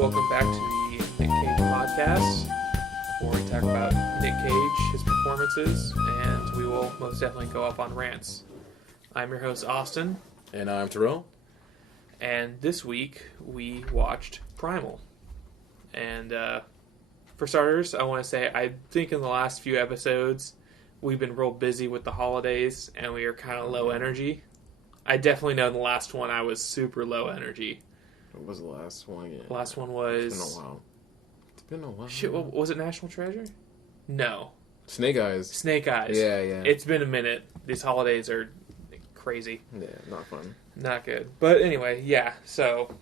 welcome back to the Nic Cage Podcast, where we talk about Nic Cage, his performances, and we will most definitely go up on rants. I'm your host, Austin. And I'm Tarell. And this week, we watched Primal. And for starters, I want to say, I think in the last few episodes, we've been real busy with the holidays, and we are kind of low energy. I definitely know in the last one, I was super low energy. What was the last one? Yeah. Last one was... It's been a while. Shit, was it National Treasure? No. Snake Eyes. Snake Eyes. Yeah. It's been a minute. These holidays are crazy. Yeah, not fun. Not good. But anyway, yeah, so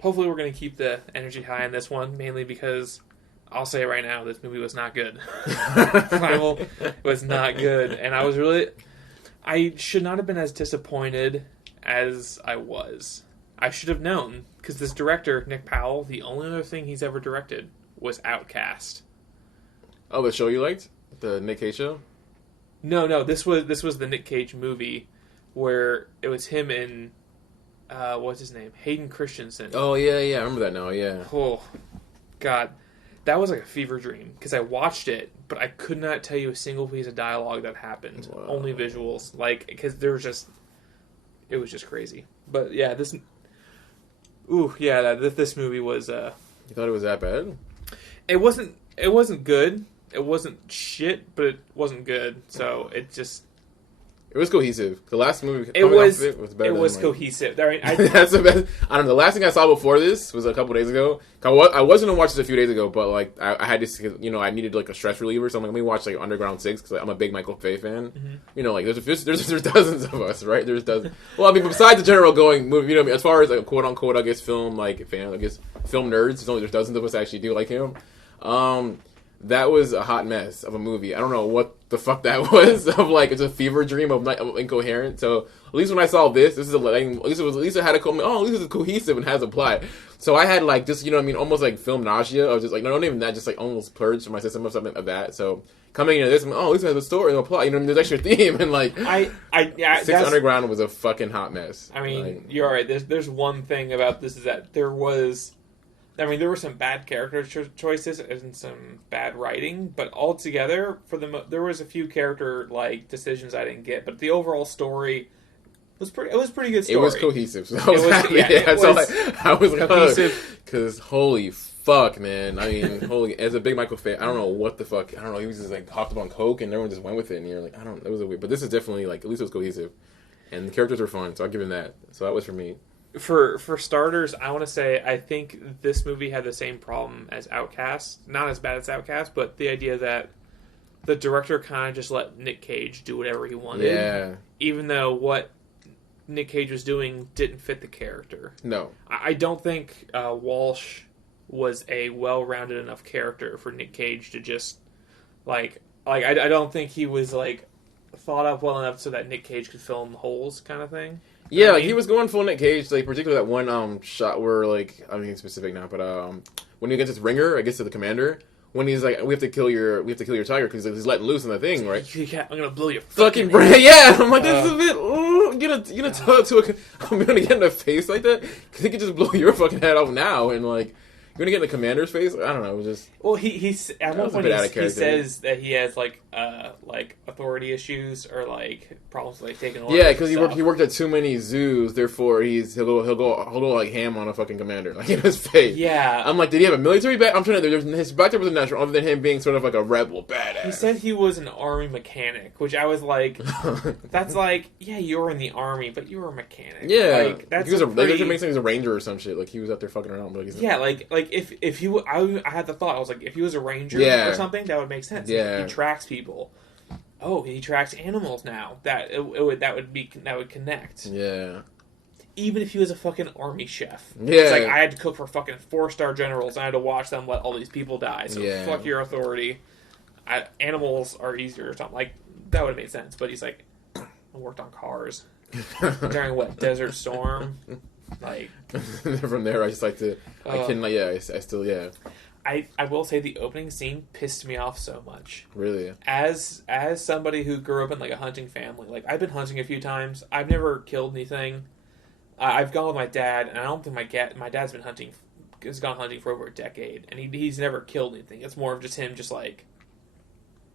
hopefully we're going to keep the energy high in this one, mainly because I'll say it right now, this movie was not good. Primal was not good. And I should not have been as disappointed as I was. I should have known, because this director, Nick Powell, the only other thing he's ever directed was Outcast. Oh, the show you liked? The Nic Cage show? No, this was the Nick Cage movie where it was him and what's his name? Hayden Christensen. Oh, yeah, I remember that now, yeah. Oh, God. That was like a fever dream, because I watched it, but I could not tell you a single piece of dialogue that happened. Wow. Only visuals. Because it was just crazy. But yeah, this movie was... You thought it was that bad? It wasn't good. It wasn't shit, but it wasn't good. So it just... It was cohesive. The last movie was better. It was cohesive. I mean, that's the best. I don't know. The last thing I saw before this was a couple days ago. I was going to watch this a few days ago, but like I had this, I needed like a stress reliever, so I'm like, let me watch like Underground 6 because I'm a big Michael Bay fan. Mm-hmm. There's dozens of us, right? There's dozens. Well, I mean, besides the general going movie, as far as like quote unquote, I guess film nerds. There's dozens of us that actually do like him. That was a hot mess of a movie. I don't know what the fuck that was. Of like, it's a fever dream of incoherent. So at least when I saw this is at least it had a at least it's cohesive and has a plot. So I had like just almost like film nausea. I was just like, no, not even that, just like almost purged from my system of something of that. So coming into this, at least it has a story and a plot. There's extra theme and like Six Underground was a fucking hot mess. I mean, you're right. There's one thing about this is that there were some bad character choices and some bad writing, but altogether, there was a few character decisions I didn't get. But the overall story was pretty. It was a pretty good story. It was cohesive. So I was happy. I was cohesive because holy fuck, man. I mean, as a big Michael fan, I don't know what the fuck. I don't know. He was just like hopped up on coke and everyone just went with it. And you're like, I don't. It was a weird. But this is definitely at least it was cohesive, and the characters were fun. So I'll give him that. So that was for me. For starters, I want to say I think this movie had the same problem as Outcast. Not as bad as Outcast, but the idea that the director kind of just let Nick Cage do whatever he wanted. Yeah. Even though what Nick Cage was doing didn't fit the character. No. I don't think Walsh was a well-rounded enough character for Nick Cage to just I don't think he was thought up well enough so that Nick Cage could fill in the holes kind of thing. Yeah, he was going full Nick Cage, particularly that one shot where, I'm being specific now, but when he gets his ringer, I guess to the commander, when he's like, we have to kill your tiger because he's letting loose on the thing, right? I'm gonna blow your fucking brain. Yeah, I'm like, this is a bit. You're gonna tell it to I'm gonna get in the face like that because he could just blow your fucking head off now, and you're gonna get in the commander's face. I don't know. It was just. Well, he's at one point he says that he has authority issues or problems taking orders. Yeah, because he worked at too many zoos. Therefore, he'll go ham on a fucking commander in his face. Yeah, I'm like, did he have a military back? I'm trying to. His background wasn't natural, other than him being sort of like a rebel badass. He said he was an army mechanic, which I was like, that's yeah, you were in the army, but you were a mechanic. Yeah, that's he was makes sense. He was a ranger or some shit. He was out there fucking around. But if he, I had the thought, I was like, if he was a ranger or something, that would make sense. Yeah, he tracks people. Oh, he tracks animals now. That would connect. Yeah. Even if he was a fucking army chef. Yeah. It's I had to cook for fucking 4-star generals, and I had to watch them let all these people die. So fuck your authority. Animals are easier or something. That would have made sense. But he's like, I worked on cars during what, Desert Storm. From there, I just like to. I still. I will say the opening scene pissed me off so much. Really? As somebody who grew up in a hunting family, I've been hunting a few times. I've never killed anything. I've gone with my dad, and I don't think my dad's been hunting has gone hunting for over a decade, and he's never killed anything. It's more of just him, just like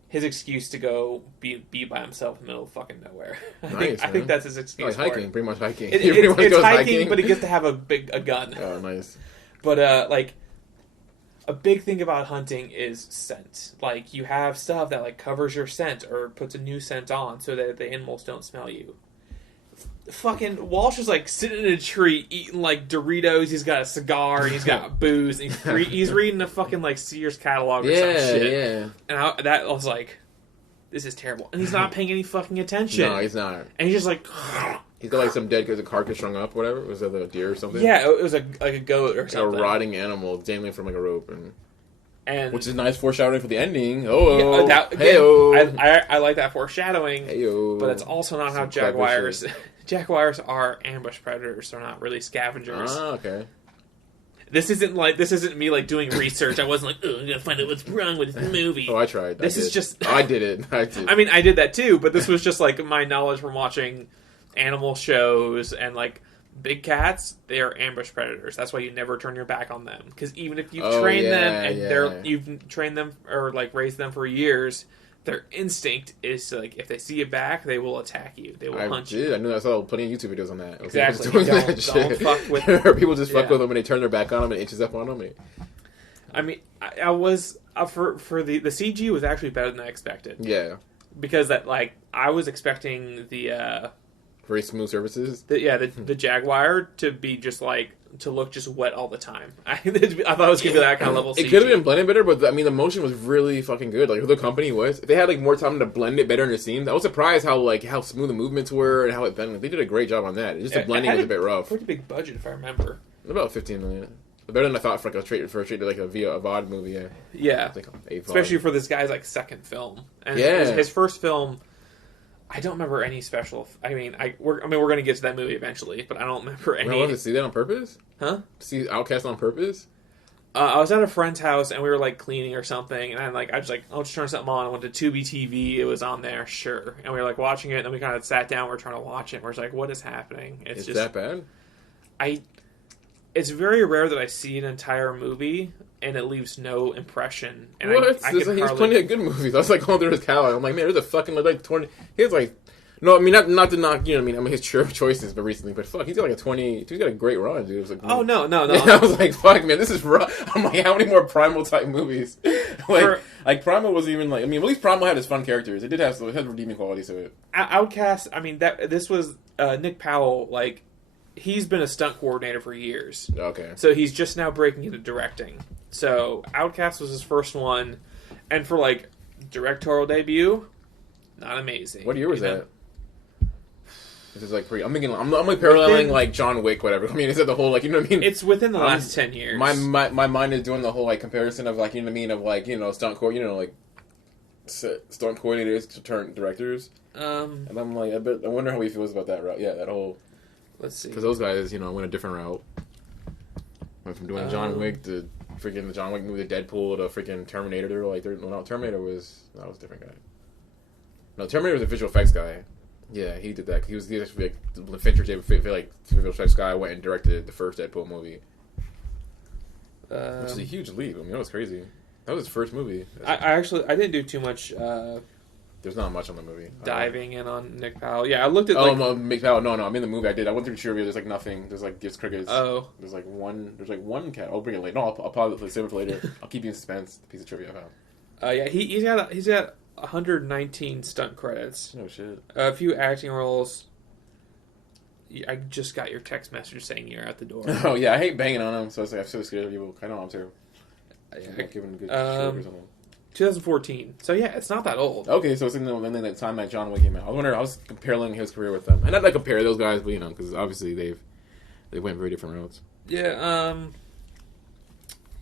his excuse to go be by himself in the middle of fucking nowhere. I think that's his excuse. Like hiking, pretty much hiking. It's hiking, but he gets to have a gun. Oh, nice. But like a big thing about hunting is scent. Like you have stuff that like covers your scent or puts a new scent on so that the animals don't smell you. Fucking Walsh is like sitting in a tree eating like Doritos. He's got a cigar and he's got booze. And he's reading a fucking like Sears catalog or some shit. Yeah. And I was like, this is terrible. And he's not paying any fucking attention. No, he's not. And he's just like, he's got like some dead carcass strung up, whatever. Was that a deer or something? Yeah, it was like a goat or something. A rotting animal dangling from like a rope, and which is nice foreshadowing for the ending. I like that foreshadowing. Hey-o. But it's also not how jaguars. Jaguars are ambush predators. They're not really scavengers. Ah, okay. This isn't me like doing research. I wasn't like, I'm gonna find out what's wrong with this movie. Oh, I tried. I did it. I mean, I did that too, but this was just like my knowledge from watching animal shows and like big cats. They are ambush predators. That's why you never turn your back on them, because even if you've trained them and you've trained them or like raised them for years, their instinct is to, like, if they see you back, they will attack you. They will hunt you. I knew I saw plenty of YouTube videos on that. Exactly. Don't fuck with people just fuck with them and they turn their back on them and inches up on them. I mean, I was for the CG was actually better than I expected. Yeah, because that like I was expecting the very smooth surfaces. The Jaguar to be just like to look just wet all the time. I thought it was gonna be that kind of level. It could have been blended better, but I mean the motion was really fucking good. Like who the company was, if they had like more time to blend it better in the scenes. I was surprised how smooth the movements were and how it blended. They did a great job on that. Just the blending was a bit rough. Pretty big budget, if I remember. About $15 million. Better than I thought for like a VOD movie. Yeah. Yeah. Like especially for this guy's like second film. And his first film. I don't remember any special. I mean, we're going to get to that movie eventually, but I don't remember any. I wanted to see that on purpose. Huh? See Outcast on purpose. I was at a friend's house and we were like cleaning or something, and I'll just turn something on. I went to Tubi TV. It was on there, sure, and we were like watching it. And then we kind of sat down. We're trying to watch it. And we're just like, what is happening? It's just that bad. It's very rare that I see an entire movie and it leaves no impression. And what? He's plenty of good movies. I was like going through his catalog. I'm like, man, there's a fucking like 20. He has like, no, I mean not to knock. You know what I mean? His choices, but recently, but fuck, he's got like a 20. He's got a great run, dude. It was like, oh no. I was like, fuck, man, this is rough. I'm like, how many more Primal type movies? like Primal wasn't even like. I mean, at least Primal had its fun characters. It had redeeming qualities to it. Outcast. I mean, this was Nick Powell. Like, he's been a stunt coordinator for years. Okay. So he's just now breaking into directing. So Outcast was his first one, and for like directorial debut, not amazing. What year was that? This is like I'm like paralleling like John Wick, whatever. I mean, is it the whole like, you know what I mean? It's within the last 10 years. My mind is doing the whole like comparison of like, you know what I mean, of like, you know, stunt coordinators to turn directors. And I'm like, I wonder how he feels about that route. Yeah, that whole. Let's see. Because those guys, you know, went a different route. Went from doing John Wick to freaking the John Wick movie, Deadpool, to freaking Terminator. They were like, Terminator was a different guy. No, Terminator was a visual effects guy. Yeah, he did that. He was like Fincher's visual effects guy. Went and directed the first Deadpool movie, which is a huge leap. I mean, that was crazy. That was his first movie. I didn't do too much. There's not much on the movie. Diving in on Nick Powell. Yeah, I looked at. Nick Powell. No, I'm in the movie. I did. I went through trivia. There's like nothing. There's like gives crickets. Oh. There's like one cat. I'll bring it later. No, I'll probably save it for later. I'll keep you in suspense. The piece of trivia I found. Yeah, he's got 119 stunt credits. No shit. A few acting roles. I just got your text message saying you're at the door. Oh yeah, I hate banging on him, so it's like I'm so scared of you. I know I'm too. I'm not giving a good shit or something. 2014. So yeah, it's not that old. Okay, so it's in the time that John Wick came out. I was comparing his career with them, and not like compare those guys, but you know, because obviously they went very different routes. Yeah.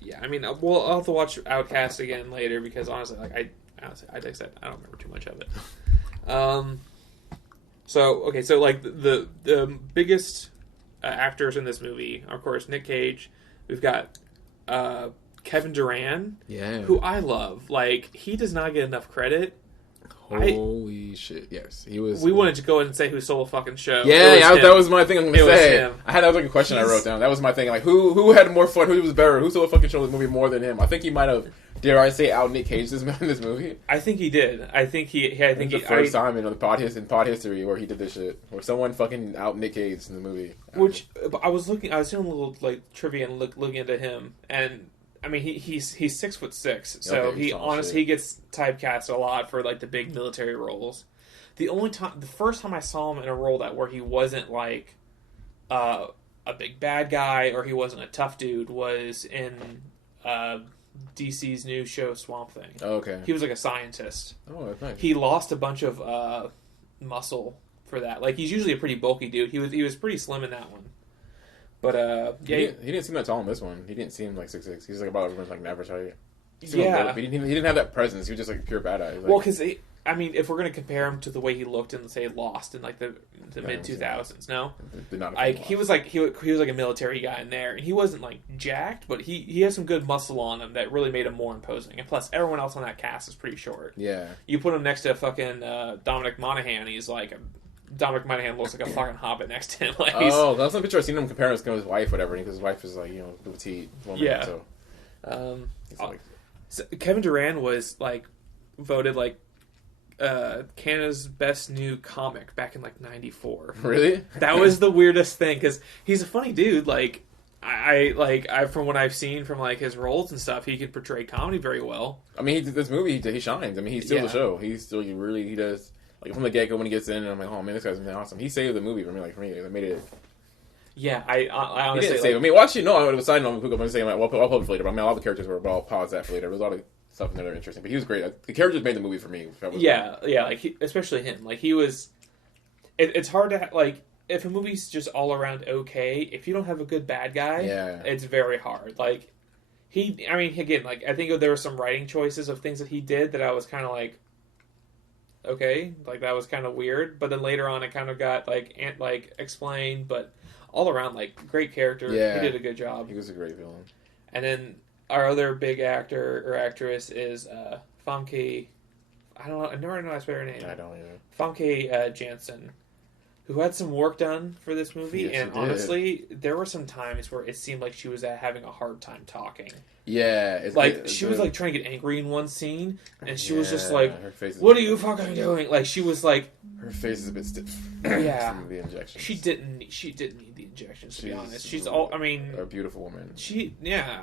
Yeah. I mean, I'll have to watch Outcast again later because honestly, like I don't remember too much of it. So like the biggest actors in this movie, of course, Nic Cage. We've got Kevin Durand, yeah, who I love. Like, he does not get enough credit. Holy shit! Yes, he was. We wanted to go in and say who stole the fucking show. Yeah, that was my thing. I'm gonna say. Him. That was like a question I wrote down. That was my thing. Like, who had more fun? Who was better? Who stole the fucking show in this movie more than him? I think he might have. Dare I say, out Nic Cage in this movie? I think he did. I think the first time in the pod history where he did this shit, where someone fucking out Nic Cage in the movie. Which I was doing a little like trivia and looking into him, and I mean he's 6'6", so okay, he gets typecast a lot for like the big military roles. The first time I saw him in a role where he wasn't like a big bad guy or he wasn't a tough dude was in DC's new show Swamp Thing. Oh, okay. He was like a scientist. Oh, that's nice. He lost a bunch of muscle for that. Like he's usually a pretty bulky dude. He was pretty slim in that one. But yeah, he didn't seem that tall in this one. He didn't seem like 6'6". He's like about everyone's like an average height. Yeah, he didn't have that presence. He was just like pure badass. Like, well, because I mean, if we're gonna compare him to the way he looked in, say, Lost in like the mid 2000s, no, like he was like a military guy in there, and he wasn't like jacked, but he has some good muscle on him that really made him more imposing. And plus, everyone else on that cast is pretty short. Yeah, you put him next to fucking Dominic Monaghan, he's like Dominic Monaghan looks like a fucking hobbit next to him. Like, that's the picture I've seen him comparing to his wife, whatever, because his wife is like petite woman. Yeah. So, so Kevin Durand was like voted like Canada's best new comic back in like '94. Really? That was the weirdest thing because he's a funny dude. Like I from what I've seen from like his roles and stuff, he can portray comedy very well. I mean, this movie he shines. I mean, he's still the show. He does. Like from the get go when he gets in, and I'm like, oh man, this guy's awesome. He saved the movie for me. Like for me, it made it. Yeah, I honestly he didn't save it. I mean, watch it. No, I was signing on the I'm saying like, I'll publish it later. But I mean, all the characters were. But I'll pause that for later. There's a lot of stuff in there that are interesting. But he was great. The characters made the movie for me. Yeah, like especially him. Like he was. It's hard to like if a movie's just all around okay. If you don't have a good bad guy, it's very hard. Like I mean, again, like I think there were some writing choices of things that he did that I was kind of like, okay, like that was kind of weird. But then later on, it kind of got like explained. But all around, like great character. Yeah, he did a good job. He was a great villain. And then our other big actor or actress is Famke. I don't know. I never know how to spell her name. I don't either. Famke Janssen, who had some work done for this movie, yes, and honestly, there were some times where it seemed like she was having a hard time talking. Yeah, she was like trying to get angry in one scene, and she was just like, "What are you fucking doing?" Like she was like, her face is a bit stiff. Yeah, from the injections. She didn't need the injections. To be honest, she's all. I mean, a beautiful woman.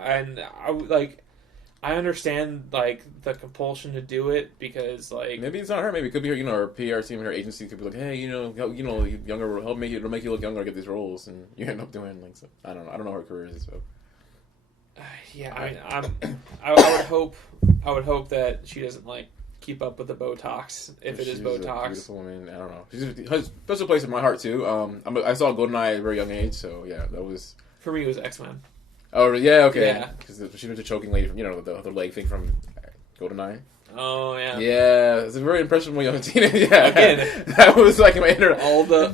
And I understand like the compulsion to do it because like maybe it's not her. Maybe it could be her. Her PR team and her agency could be like, hey, younger, it'll make you look younger to get these roles, and you end up doing like. So, I don't know. I don't know what her career is. So. Yeah, I mean, I would hope that she doesn't like keep up with the Botox if it is Botox. A beautiful woman. I don't know. She has a special place in my heart too. I saw GoldenEye at a very young age, so yeah, that was for me. It was X-Men. Oh yeah, okay. Yeah, because she was a choking lady from the leg thing from GoldenEye. Oh yeah. Yeah, it's a very impressionable young teenager. Yeah, again, that was like my internet. All the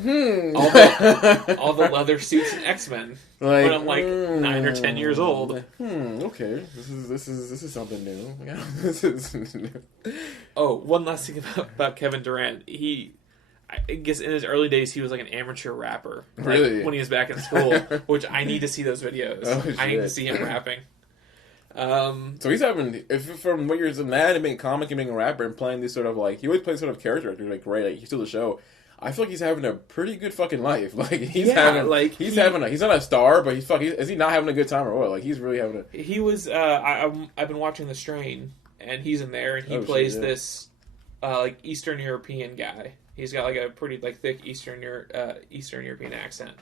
leather suits in X-Men. Like, when I'm like 9 or 10 years old. Okay, this is something new. Yeah, this is new. Oh, one last thing about Kevin Durand. I guess in his early days he was like an amateur rapper. Really? When he was back in school, which I need to see those videos. Oh, I need to see him rapping. So he's having, from what you're mad and being a comic and being a rapper and playing this sort of like, he always plays sort of character actor, like great, like he's still the show. I feel like he's having a pretty good fucking life. Like he's he's not a star, but is he not having a good time or what? Like he's really having a. He was. I've been watching The Strain, and he's in there, and he plays this like Eastern European guy. He's got like a pretty like thick Eastern European accent.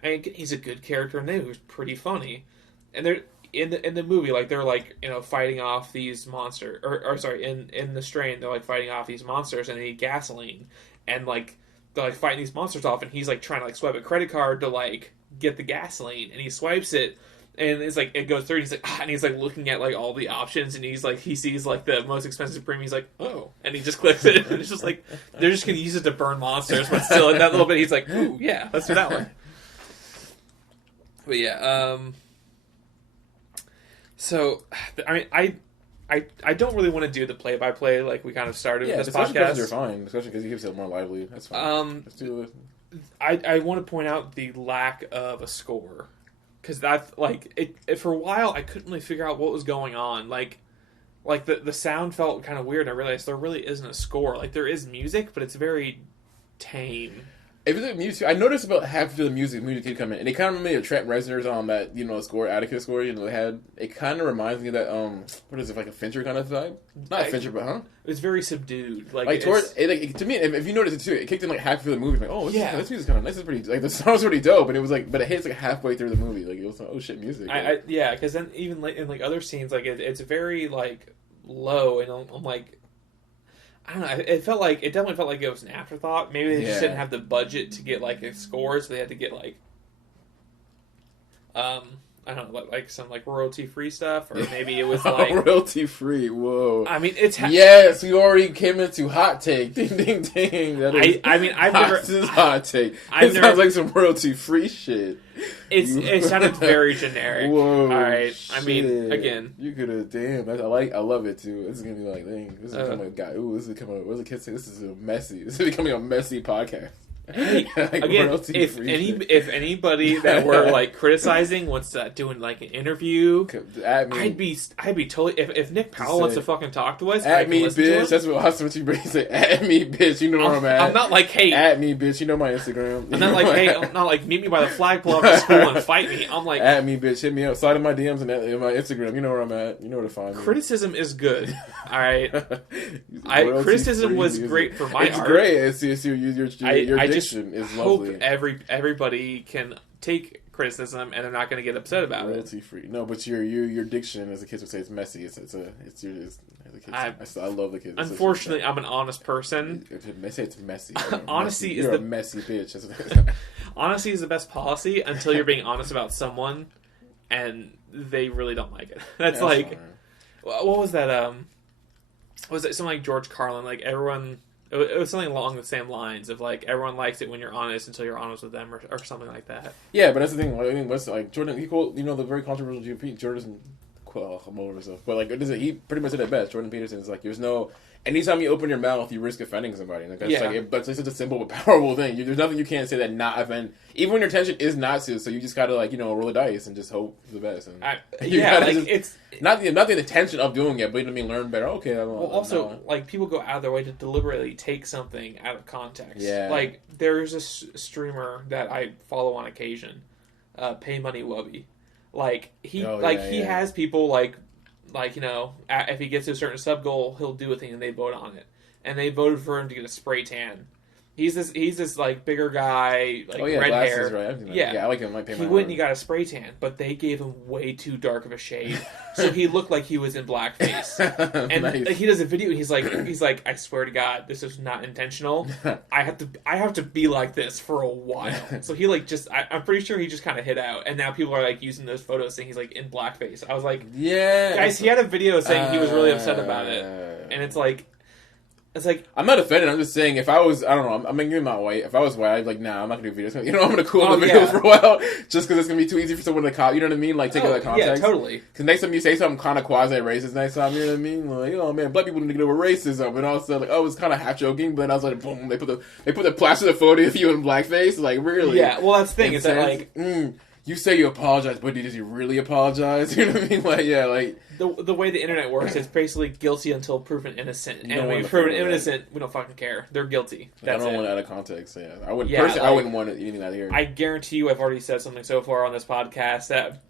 I mean, he's a good character, and he was pretty funny. And they're in the movie, like they're like fighting off these monsters, or sorry, in The Strain, they're like fighting off these monsters, and they need gasoline, and like. They're like fighting these monsters off, and he's like trying to like swipe a credit card to like get the gasoline, and he swipes it, and it's like it goes through, and he's like and he's like looking at like all the options, and he's like he sees like the most expensive premium, he's like oh, and he just clicks it, and it's just like they're just gonna use it to burn monsters, but still in that little bit he's like ooh yeah, let's do that one. But yeah, so I mean I don't really want to do the play-by-play like we kind of started with this podcast. Are fine, especially because he keeps it more lively. That's fine. Let's do it. I want to point out the lack of a score, because that's like it for a while I couldn't really figure out what was going on. Like the sound felt kind of weird, and I realized there really isn't a score. Like there is music, but it's very tame. If it's music, I noticed about half of the music did come in, and it kind of reminded me of Trent Reznor's on that score, Atticus score. They had it kind of reminds me of that what is it, like a Fincher kind of vibe? Not Fincher, but it was very subdued. To me, if you notice it too, it kicked in like half of the movie. Like, oh, this music's kind of nice. It's pretty like the song's pretty dope, and it was like, but it hits like halfway through the movie. Like it was like, oh shit, music. Because then even like in like other scenes, like it's very like low, and I'm like. I don't know. It definitely felt like it was an afterthought. Maybe they just didn't have the budget to get like a score, so they had to get like, I don't know, like some like royalty free stuff, or maybe it was like royalty free. Whoa! I mean, it's yes, we already came into hot take. Ding ding ding. That is this is hot take. It sounds like some royalty free shit. It sounded very generic. Whoa! All right. Shit. I mean, again, you could have. Damn, I love it too. This is gonna be like, dang, this is becoming a guy. Ooh, this is becoming. What's the kid say? This is a messy. This is becoming a messy podcast. Like, again, if anybody that we're like criticizing wants to doing like an interview, I'd be totally. If Nick Powell wants to fucking talk to us, at me, bitch. That's what you bring. Say, at me, bitch. You know where I'm at. I'm not like, hey, at me, bitch. You know my Instagram. I'm not like, hey, I'm not like, meet me by the flagpole after school and fight me. I'm like, at me, bitch. Hit me up. Slide in my DMs and in my Instagram. You know where I'm at. You know where to find me. Criticism is good. All right. Criticism was great for my art. It's great. It's your diction is lovely. Hope everybody can take criticism and they're not going to get upset about royalty free. No, but your diction, as the kids would say, it's messy. I love the kids. Unfortunately, I'm an honest person. They say it's messy. Honesty is a messy bitch. Honesty is the best policy until you're being honest about someone and they really don't like it. That's like, fine. What was that? Was it something like George Carlin? Like everyone. It was something along the same lines of like everyone likes it when you're honest until you're honest with them or something like that. Yeah, but that's the thing. I mean, what's like Jordan? He quote the very controversial GP. Jordan, I'm over myself, but like he pretty much said it best. Jordan Peterson is like, there's no. Anytime you open your mouth, you risk offending somebody. Like that's but it's such a simple but powerful thing. There's nothing you can't say that not offend, even when your intention is not to. So you just gotta roll the dice and just hope for the best. And it's not the intention of doing it, but you know what I mean. Learn better. Okay. Also, like people go out of their way to deliberately take something out of context. Yeah. Like there's a streamer that I follow on occasion, Pay Money Wubby. Like he has people like if he gets to a certain sub goal, he'll do a thing and they vote on it. And they voted for him to get a spray tan. He's this like bigger guy, like red glasses, hair. Right? Yeah, I like him. He went and he got a spray tan, but they gave him way too dark of a shade, so he looked like he was in blackface. And nice. Like, he does a video, and he's like, I swear to God, this is not intentional. I have to be like this for a while. So he I'm pretty sure he just kind of hit out, and now people are like using those photos saying he's like in blackface. I was like, yeah, guys, he had a video saying he was really upset about it, and it's like. I'm not offended. I'm just saying, if I was, I don't know, I'm gonna not white. If I was white, I'd be like, nah, I'm not gonna do videos. I'm gonna cool the videos for a while, just because it's gonna be too easy for someone to cop. You know what I mean? Like, take it out of context. Yeah, totally. Because next time you say something kind of quasi-racist, next time, you know what I mean? Like, oh man, black people need to get over racism, and also like, oh, it's kind of half joking, but I was like, boom, they put the plaster the photo of you in blackface, like really? Yeah. Well, that's the thing. Is that like. You say you apologize, but did you really apologize? You know what I mean? Like, yeah, like... The way the internet works, it's basically guilty until proven innocent. And when you're proven innocent, we don't fucking care. They're guilty. That's I don't want it out of context, yeah. I wouldn't want anything out of here. I guarantee you I've already said something so far on this podcast that,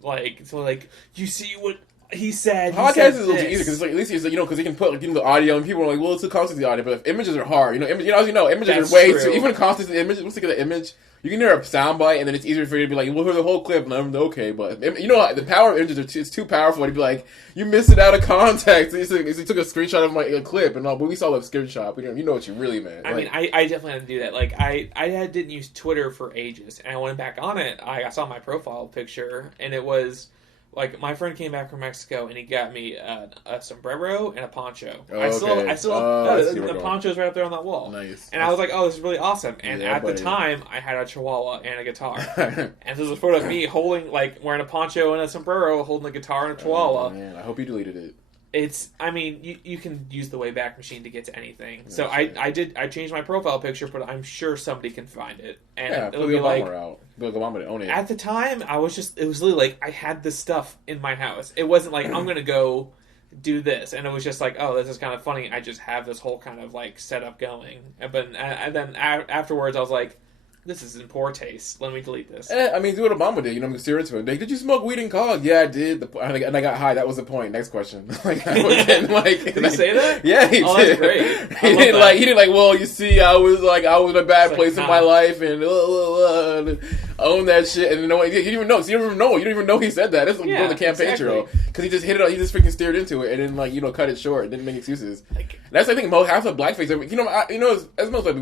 you see what... He said. Podcast is a little too easy because at least he's because he can put the audio and people are like, well, it's too costly the audio, but if images are hard, images are way too. Even costly the image. Let's look at the image. You can hear a soundbite and then it's easier for you to be like, we'll hear the whole clip and I'm okay, but the power of images it's too powerful to be like, you missed it out of context. He took a screenshot of a clip and but we saw the screenshot, but you know what you really meant. I mean, I definitely had to do that. Like I didn't use Twitter for ages, and I went back on it. I saw my profile picture and it was. Like, my friend came back from Mexico, and he got me a sombrero and a poncho. Oh, I still the poncho's right up there on that wall. Nice. And I was like, oh, this is really awesome. And the time, I had a chihuahua and a guitar. And there's a photo of me wearing a poncho and a sombrero, holding a guitar and a chihuahua. Man, I hope you deleted it. I mean, you can use the Wayback Machine to get to anything. Yeah, so sure. I changed my profile picture, but I'm sure somebody can find it. And Yeah, it'll be like, out. Bill Obama to own it. at the time, it was literally like, I had this stuff in my house. It wasn't like, I'm going to go do this. And it was just like, oh, this is kind of funny. I just have this whole kind of like setup going. And then afterwards, I was like, this is in poor taste. Let me delete this. I mean, do what Obama did. You know, I'm serious with him. Like, did you smoke weed in college? Yeah, I did. And I got high. That was the point. Next question. Like, I was getting, like, did he say that? Yeah, he did. That's great. He didn't like. Well, you see, I was in a bad place in my life, and own that shit. And you know, you didn't even know. So you don't even know he said that. That's the campaign trail, because he just hit it. He just freaking steered into it, and then like cut it short. Didn't make excuses. Like, that's I think half of blackface. As most like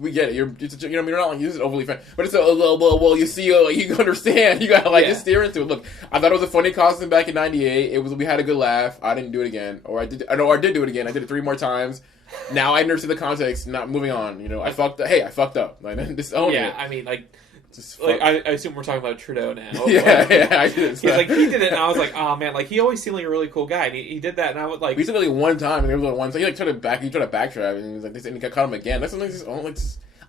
we get it. You're not like this is overly fan, but it's well you see you understand. You gotta just steer into it. Look, I thought it was a funny costume back in '98. We had a good laugh. I didn't do it again, or I did do it again. I did it 3 more times. Now I understand the context. Not moving on. I fucked up. Hey, I fucked up. Like, just own it. I mean, I assume we're talking about Trudeau now. I did. He's like, he did it, and I was like, oh man, like he always seemed like a really cool guy. And he did that, and I would like. We said it like one time, and there was like one. So he tried to backtrack, and he was like, this, and he caught him again. That's something just like.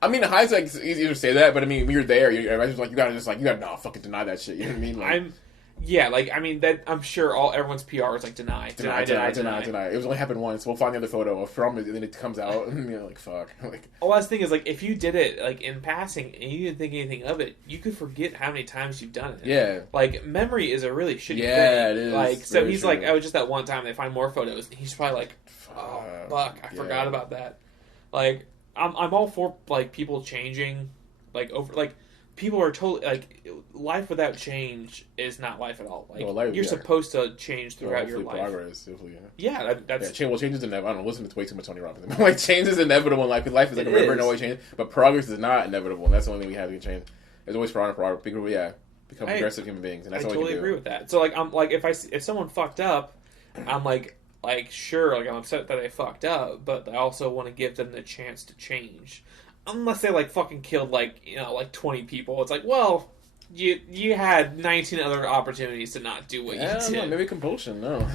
I mean, in hindsight, it's easier to say that, but I mean, when you're there, you gotta fucking deny that shit. You know what I mean? Like, I'm sure everyone's PR is like deny. It was only happened once. We'll find the other photo from it, and then it comes out, and you're like, fuck. Like, last thing is, like, if you did it like in passing and you didn't think anything of it, you could forget how many times you've done it. Yeah. Like, memory is a really shitty thing. Yeah, it is. Like, so he's like, oh, just that one time they find more photos, and he's probably like, oh fuck, I forgot about that. Like, I'm all for like people changing, like over like. People are totally like life without change is not life at all. Like you're supposed to change throughout your life. Progress, that's change. Well, change is inevitable. I don't know. Listen to way too much Tony Robbins. Like change is inevitable in life. Because life is like a river, no way change. But progress is not inevitable, and that's the only thing we have to change. There's always progress. People, become progressive human beings, and that's all we can do. I totally agree with that. So like I'm like if someone fucked up, I'm like sure, like I'm upset that they fucked up, but I also want to give them the chance to change. Unless they like fucking killed like 20 people, it's like, well, you had 19 other opportunities to not do what you did. Know, maybe compulsion. No,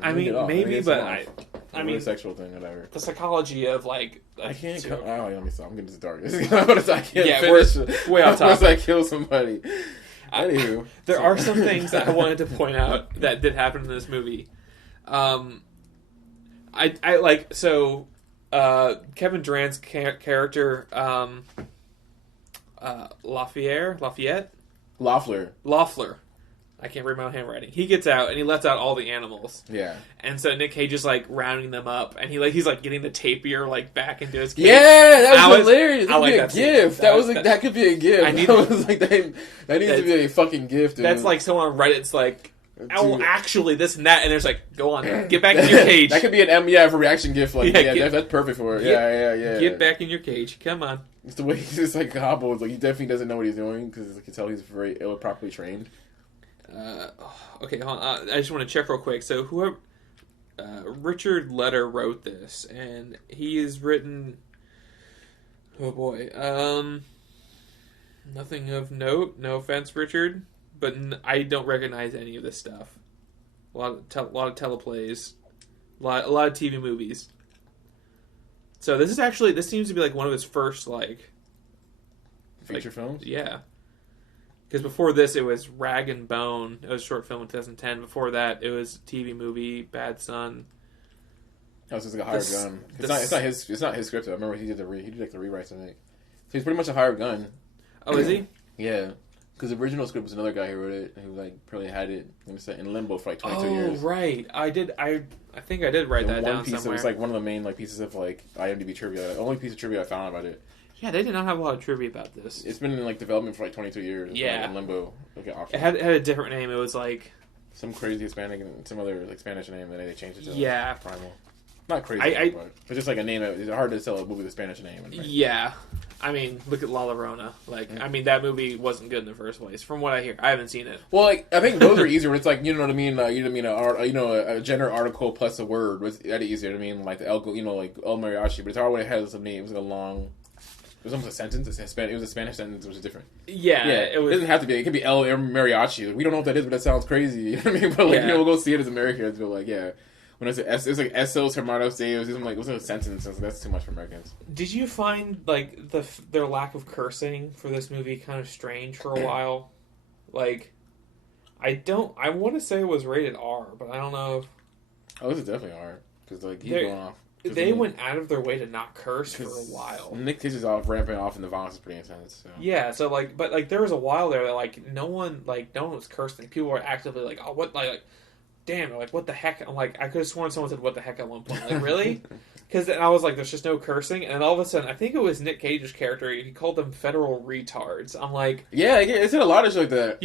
I mean maybe, but I mean sexual thing, whatever. The psychology of like I can't. Let me stop. I'm getting to the darkness. I can't finish. Way off topic. Once I kill somebody. Anywho, there are some things that I wanted to point out that did happen in this movie. I like so. Kevin Durand's character, Loeffler. I can't read my own handwriting. He gets out and he lets out all the animals. Yeah. And so Nic Cage is like rounding them up, and he's like getting the tapir like back into his cage. Yeah, that was hilarious. That could be a gift. That could be a gift. That needs to be a fucking gift. Dude. That's like someone on Reddit's like. Oh, actually, this and that, and there's like, go on, get back in your cage. That could be an for reaction gift. Like, that's perfect for it. Yeah. Get back in your cage. Come on. It's the way he's just like hobbles. Like he definitely doesn't know what he's doing because you can tell he's very properly trained. Okay, hold on. I just want to check real quick. So whoever Richard Leder wrote this, and he has written. Oh boy, nothing of note. No offense, Richard. But I don't recognize any of this stuff. A lot of teleplays, a lot of TV movies. So this seems to be like one of his first feature films. Yeah, because before this it was Rag and Bone. It was a short film in 2010. Before that it was TV movie Bad Son. Oh, so it's like a hired gun. It's not his script. I remember he did the rewrites. I think so. He's pretty much a hired gun. Oh, is he? Yeah. Because the original script was another guy who wrote it, who probably had it in limbo for 22 years. Oh, right. I think I did write that down somewhere. It was one of the main pieces of IMDb trivia. The only piece of trivia I found about it. Yeah, they did not have a lot of trivia about this. It's been in development for 22 years. Yeah, in limbo. It had a different name. It was some crazy Hispanic and some other Spanish name, and then they changed it to Primal. Not crazy, but just like a name. It's hard to sell a movie with a Spanish name. Yeah. I mean, look at La Llorona. I mean, that movie wasn't good in the first place, from what I hear. I haven't seen it. Well, I think those are easier. It's like, you know what I mean? A gender article plus a word was that easier. I mean, like the El Mariachi, but it's hard when it has some name. It was it was almost a sentence. It was a Spanish sentence, which is different. Yeah. It doesn't have to be. It could be El Mariachi. We don't know what that is, but that sounds crazy. You know what I mean? But we'll go see it as Americans. But when I said it's like Essos Hermanos Deus. I'm like, what's a sentence? That's too much for Americans. Did you find like their lack of cursing for this movie kind of strange for a while? Like, I want to say it was rated R, but I don't know. Oh, this is definitely R because like he's going off. They went out of their way to not curse for a while. Nic Cage is ramping off, and the violence is pretty intense. So. Yeah, so like, but like there was a while there that like no one was cursing. People were actively like, oh, what, like damn, like what the heck? I'm like, I could have sworn someone said what the heck at one point. Like, really? Because I was like, there's just no cursing, and then all of a sudden, I think it was Nic Cage's character. He called them federal retards. I'm like, yeah, it's in a lot of shit like that.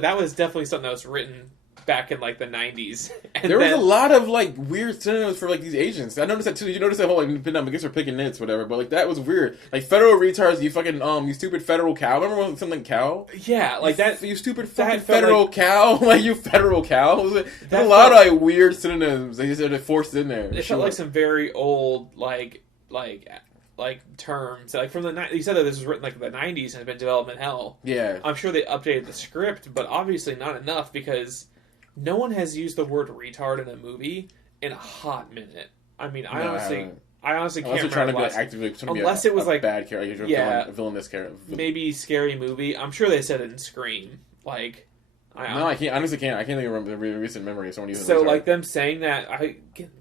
That was definitely something that was written back in like the 90s. And there was a lot of like weird synonyms for like these agents. I noticed that too. You noticed that whole like, I guess we're picking nits, whatever. But like that was weird. Like federal retards, you fucking you stupid federal cow. Remember when something like cow? Yeah, like that. You stupid fucking federal cow. Like you federal cow. There's a lot of like weird synonyms. They just had forced in there. It felt like some very old like terms. Like from the you said that this was written like in the 90s and had been development hell. Yeah, I'm sure they updated the script, but obviously not enough because no one has used the word retard in a movie in a hot minute. I mean, I honestly can't remember. Trying to be like actively, unless it was like bad character, yeah, villainous character, maybe scary movie. I'm sure they said it in Scream. Like, I can't. Honestly, can't. I can't think of a recent memory of someone using. So, like them saying that,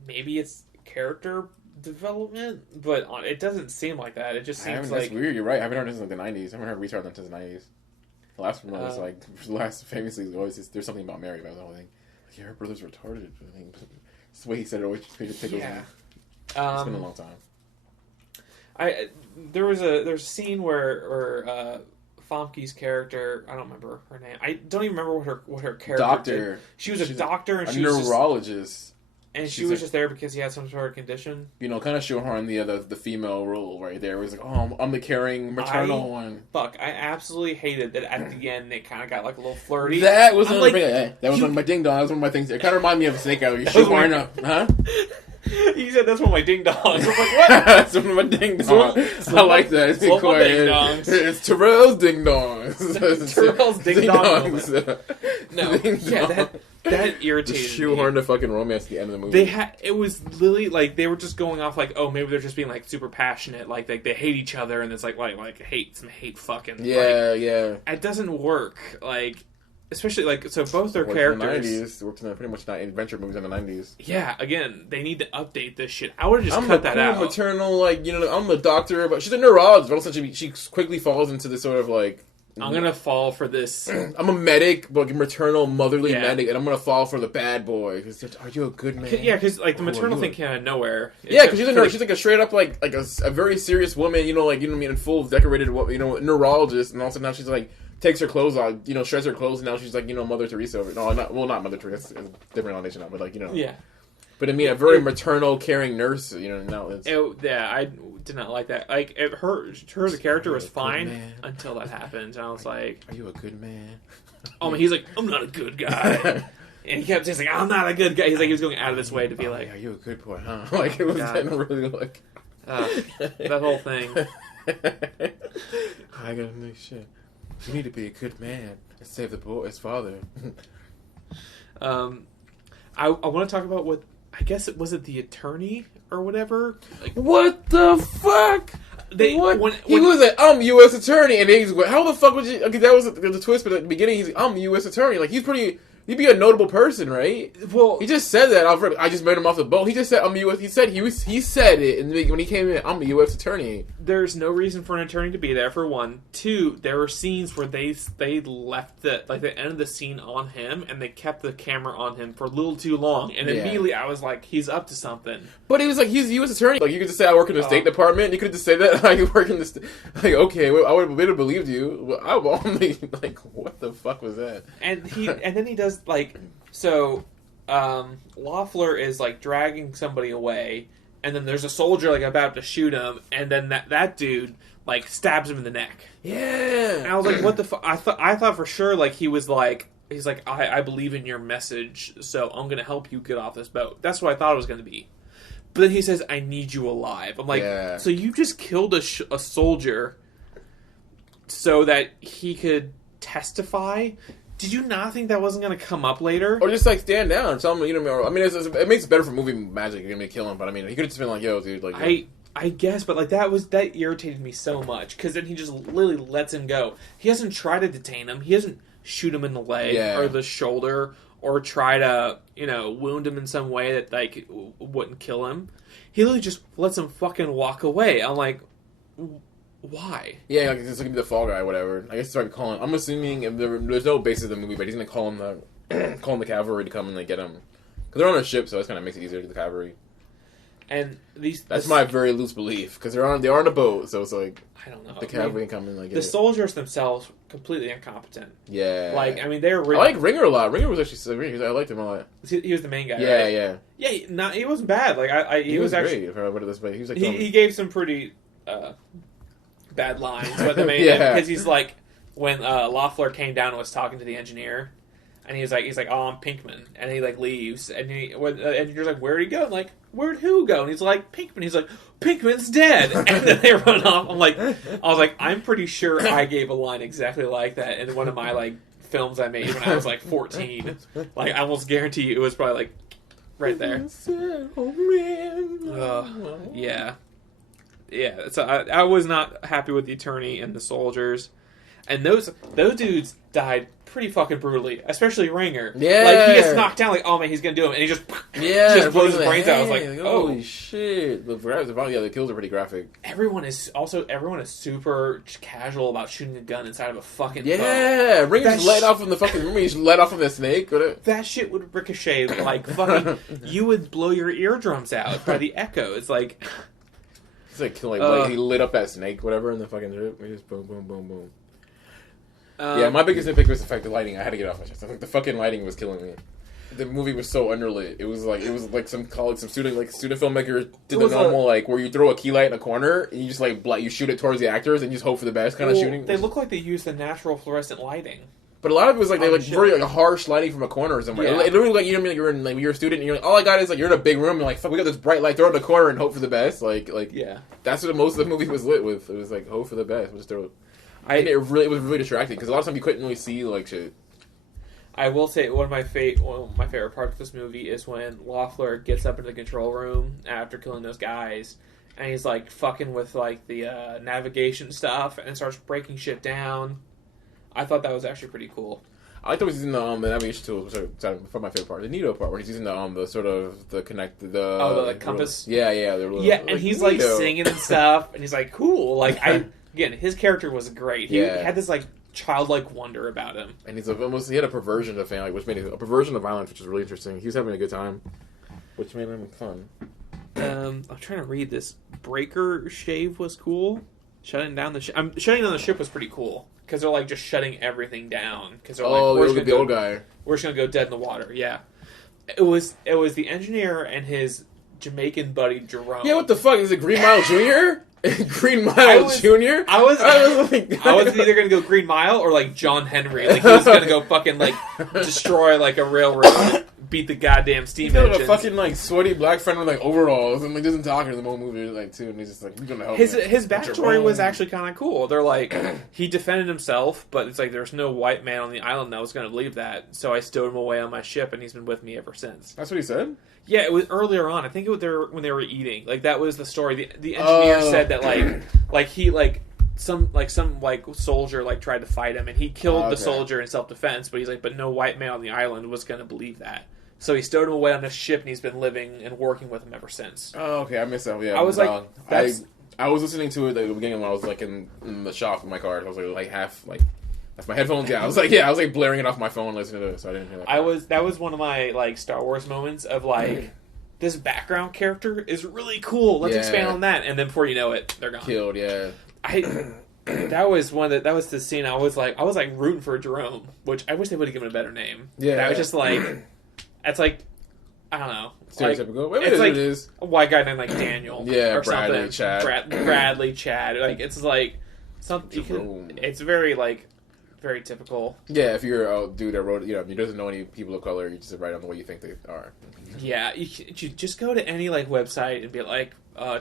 maybe it's character development, but it doesn't seem like that. It just seems like that's weird. You're right. I haven't heard this since the 90s. I haven't heard retard since the 90s. The last one was famously was always there's something about Mary, but the whole thing. Like, yeah, her brother's retarded. It's the way he said it always just tickles me. It's been a long time. There's a scene where Famke's character, I don't remember her name. I don't even remember what her character did. She's a doctor and she was neurologist. And she was just there because he had some sort of condition. You know, kind of showing the female role right there. It was like, oh, I'm the caring maternal one. Fuck, I absolutely hated that at the end they kind of got like a little flirty. That was one of my ding dong. That was one of my things. It kind of reminded me of Snake Eyes. Huh? You said that's one of my ding dongs. I'm like, what? That's one of my ding dongs. I like that. It's been quiet. It's Tarell's ding dongs. Tarell's ding dongs. No, yeah, that irritated me. Shoehorn the fucking romance at the end of the movie. It was literally like they were just going off like, oh, maybe they're just being like super passionate, like they hate each other, and it's like hate fucking. Yeah, yeah. It doesn't work, like. Especially, like, so both their characters... In the 90s. Worked in pretty much adventure movies in the 90s. Yeah, again, they need to update this shit. I would have just cut that out. I'm a maternal, like, you know, I'm a doctor, but she's a neurologist, but also she quickly falls into this sort of, like... I'm going to fall for this... I'm a medic, but like a maternal, motherly medic, and I'm going to fall for the bad boy. Because, are you a good man? Yeah, because, like, the maternal thing came out of nowhere. Yeah, because she's a nurse. She's, like, a straight up, like a very serious woman, you know, like, you know what I mean, in full decorated, you know, neurologist, and also now she's, like... Takes her clothes off, you know, shreds her clothes, and now she's like, you know, Mother Teresa. No, not Mother Teresa. It's a different foundation now, but like, you know. Yeah. But I mean, a very maternal, caring nurse, you know, now it's... Yeah, I did not like that. Like, her as a character was fine until that happened, and I was like... Are you a good man? Oh, he's like, I'm not a good guy. And he kept saying, like, I'm not a good guy. He's like, he was going out of his way to be like... Are you a good boy, huh? Like, it was getting really, like... that whole thing. I gotta make shit. You need to be a good man and save the boy, his father. I want to talk about what I guess was it the attorney or whatever. Like, what the fuck? He was like, I'm U.S. attorney, and he's like, how the fuck would you? Okay, that was the twist, but at the beginning, he's like, I'm U.S. attorney. Like he's pretty. He'd be a notable person, right? Well, he just said that. I just made him off the boat. He just said, "I'm U.S." He said it when he came in. I'm a U.S. attorney. There's no reason for an attorney to be there. For one, two, there were scenes where they left the end of the scene on him, and they kept the camera on him for a little too long. And immediately, I was like, he's up to something. But he was like, he's a U.S. attorney. Like you could just say, I work in the State Department. You could just say that I work in the like. Okay, well, I would have believed you. Well, I would only like, what the fuck was that? And then he does like. So, Loeffler is, like, dragging somebody away, and then there's a soldier, like, about to shoot him, and then that dude, like, stabs him in the neck. Yeah! And I was like, what the fuck? I thought for sure, like, he's like, I believe in your message, so I'm gonna help you get off this boat. That's what I thought it was gonna be. But then he says, I need you alive. I'm like, so you just killed a soldier so that he could testify? Did you not think that wasn't going to come up later? Or just, like, stand down and tell him, you know, I mean, it makes it better for movie magic. You're going to kill him, but, I mean, he could have just been like, yo, dude, like... I guess, but, like, that irritated me so much, because then he just literally lets him go. He doesn't try to detain him. He doesn't shoot him in the leg or the shoulder, or try to, you know, wound him in some way that, like, wouldn't kill him. He literally just lets him fucking walk away. I'm like... Why? Yeah, like, it's gonna be the fall guy, whatever. I guess it's like calling. I'm assuming if there's no basis in the movie, but he's gonna call him the cavalry to come and like get him because they're on a ship, so it kind of makes it easier to get the cavalry. And that's my very loose belief because they are on a boat, so it's like I don't know. The cavalry can come and like get the soldiers themselves completely incompetent. Yeah, like I mean they're. I like Ringer a lot. Ringer was actually I liked him a lot. He was the main guy. Yeah, right? Yeah. He wasn't bad. Like he was actually. Great, if I remember this way. He was like he gave some pretty. Bad lines, but the main because he's like when Loeffler came down and was talking to the engineer, and he's like, oh, I'm Pinkman, and he like leaves, and the engineer's like, where'd he go? And like, where'd who go? And he's like, Pinkman. He's like, Pinkman's dead, and then they run off. I was like, I'm pretty sure I gave a line exactly like that in one of my like films I made when I was like 14. Like I almost guarantee you it was probably like right there. Yeah. Yeah, so I was not happy with the attorney and the soldiers, and those dudes died pretty fucking brutally, especially Ringer. Yeah, like he gets knocked down, like oh man, he's gonna do it, and he just blows his brains out. I was like, oh holy shit! The kills are pretty graphic. Everyone is super casual about shooting a gun inside of a fucking boat. Ringer just let off from the fucking. Remember he just let off from the snake. That shit would ricochet like fucking. You would blow your eardrums out by the echo. It's like. It's like he lit up that snake, whatever, in the fucking drip. He just boom, boom, boom, boom. Yeah, my biggest nitpick was the fact the lighting. I had to get off my chest. I think the fucking lighting was killing me. The movie was so underlit. It was like some student filmmaker did the normal where you throw a key light in a corner and you just you shoot it towards the actors and you just hope for the best kind of shooting. They look like they used the natural fluorescent lighting. But a lot of it was very harsh lighting from a corner or somewhere. Yeah. It literally like you know what I mean, you're a student and you're like all I got is you're in a big room and fuck we got this bright light, throw it in the corner and hope for the best. Yeah. That's what most of the movie was lit with. It was like hope for the best. We'll just throw it. And it was really distracting because a lot of times you couldn't really see shit. I will say one of my favorite parts of this movie is when Loeffler gets up into the control room after killing those guys and he's like fucking with like the navigation stuff and starts breaking shit down. I thought that was actually pretty cool. I like that he's using the navigation tool for my favorite part, the Nito part, where he's using the compass. Yeah, and he's like singing and stuff, and he's like cool. Like again, his character was great. He had this like childlike wonder about him, and he had a perversion of family, which made it a perversion of violence, which is really interesting. He was having a good time, which made him fun. I'm trying to read this. Breaker shave was cool. Shutting down the ship was pretty cool. Because they're like just shutting everything down. Because they're the old guy. We're just gonna go dead in the water. Yeah, it was the engineer and his Jamaican buddy Durand. Yeah, what the fuck is it? Green Mile Jr. Green Mile Jr. I was either gonna go Green Mile or like John Henry. Like he was gonna go fucking like destroy like a railroad. Beat the goddamn steam engines. He's got a fucking sweaty black friend with overalls and doesn't talk in the whole movie too, and he's just we're gonna help his backstory was actually kind of cool. They're like he defended himself, but it's like there's no white man on the island that was gonna believe that, so I stowed him away on my ship, and he's been with me ever since. That's what he said. Yeah, it was earlier on. I think it was when they were eating. Like that was the story. The engineer said that some soldier tried to fight him, and he killed the soldier in self defense. But he's like, but no white man on the island was gonna believe that. So he stowed him away on a ship, and he's been living and working with him ever since. Oh, okay. I missed that. Yeah, I was like, I was listening to it at the beginning when I was in the shop in my car. I was half that's my headphones. Yeah, I was blaring it off my phone listening to it, so I didn't hear that. That was one of my Star Wars moments of this background character is really cool. Let's expand on that, and then before you know it, they're gone. Killed. Yeah. That was the scene. I was rooting for Jerome, which I wish they would have given a better name. Yeah. That was just it's I don't know. Stereotypical. It is a white guy named Daniel. Yeah, or Bradley, something. Chad. Bradley, Chad. It's something. It's very very typical. Yeah, if you're a dude that wrote, if he doesn't know any people of color, you just write on the way you think they are. Yeah, you just go to any website and be like,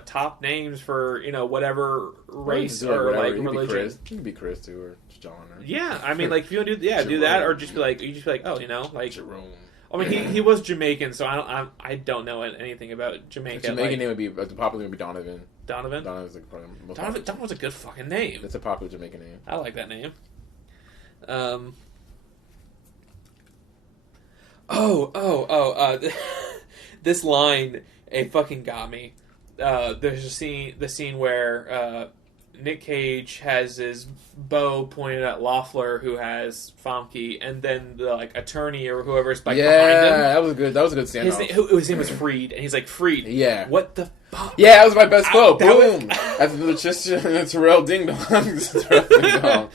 top names for whatever race or like religion. You can be Chris too, or John. Or Yeah, I mean, like if you want to do that, or just be like like Jerome. I mean, he was Jamaican, so I don't know anything about Jamaica. The Jamaican name would be the popular name would be Donovan. Donovan. Donovan's like probably most popular. Donovan's a good fucking name. It's a popular Jamaican name. I like that name. This line, it fucking got me. There's the scene where Nic Cage has his bow pointed at Loeffler, who has Famke, and then the attorney or whoever's behind him. Yeah, that was good. That was a good standoff. His name was Freed, and he's like, Freed. Yeah. What the fuck? Yeah, that was my best quote. Boom. That's the Tarell Ding Dong.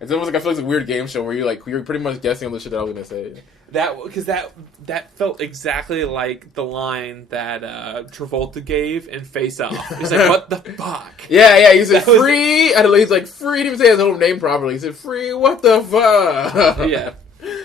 It's almost like I feel like it's a weird game show where you're pretty much guessing on the shit that I was gonna say. Because that felt exactly like the line that Travolta gave in Face Off. He's like, "What the fuck?" Yeah. He said free. He's like free. He didn't say his whole name properly. He said free. What the fuck? Yeah,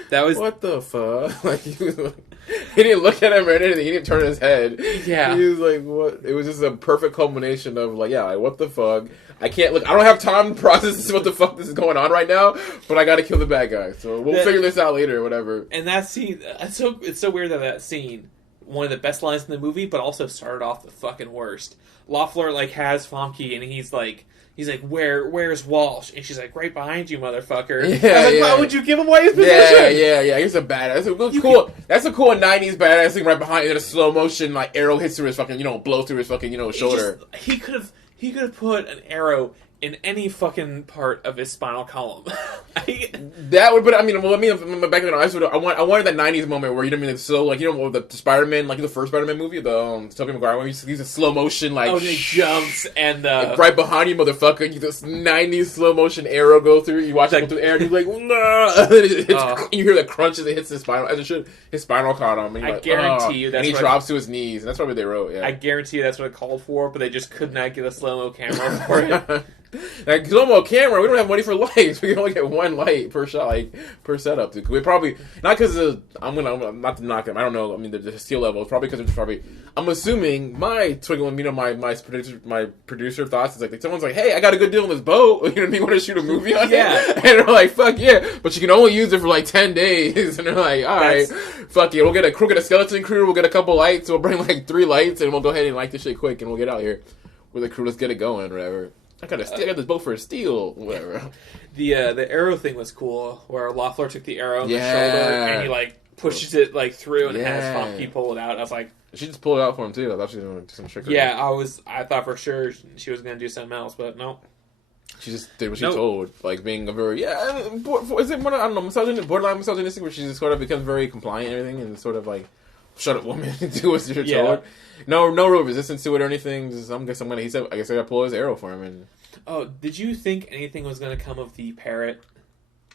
that was what the fuck. Like he didn't look at him or anything. He didn't turn his head. Yeah, he was like, "What?" It was just a perfect culmination of like, what the fuck. I can't look. I don't have time to process what the fuck this is going on right now. But I got to kill the bad guy. So we'll figure this out later or whatever. And that scene, it's so weird that scene, one of the best lines in the movie, but also started off the fucking worst. Loeffler has Famke, and he's like, where's Walsh? And she's like, right behind you, motherfucker. Yeah, why would you give him away his position? Yeah. He's a badass. That's a cool 90s badass thing right behind. In a slow motion, arrow hits through his fucking, blows through his fucking, shoulder. He could have put an arrow in any fucking part of his spinal column. That would, but back then I wanted that 90s moment where the Spider-Man, the first Spider-Man movie, the Tobey Maguire one, he's a slow motion, and he jumps and right behind you, motherfucker, you this 90s slow motion arrow go through, you watch it go through the air, and he's like, nah! You hear the crunch as it hits his spinal column, and I guarantee you that's and he drops to his knees, and that's probably what they wrote, yeah. I guarantee you that's what it called for, but they just could not get a slow-mo camera for it. Like slow-mo camera, we don't have money for lights. We can only get one light per shot, per setup. Dude. We probably not because I'm not to knock them. I don't know. I mean, the skill level is probably because it's I'm assuming my twinkle and my producer thoughts is like someone's like, hey, I got a good deal on this boat. You know what I mean? Want to shoot a movie on it? And they're like, fuck yeah, but you can only use it for 10 days. And they're like, all right, fuck it. We'll get a skeleton crew. We'll get a couple lights. We'll bring 3 lights, and we'll go ahead and light this shit quick, and we'll get out here with the crew. Let's get it going, whatever. I got this boat for a steal, whatever. The arrow thing was cool, where Loeffler took the arrow in the shoulder and he pushes it through and has Famke pull it out. I was like, she just pulled it out for him too. I thought she was going to do some trickery. Yeah, I thought for sure she was going to do something else, but no. She just did what she told, being a very is it more, I don't know, borderline misogynistic, where she just sort of becomes very compliant and everything, and sort of shut up, woman, and do what you're told. No real resistance to it or anything. Just, I guess I got to pull his arrow for him. And did you think anything was going to come of the parrot,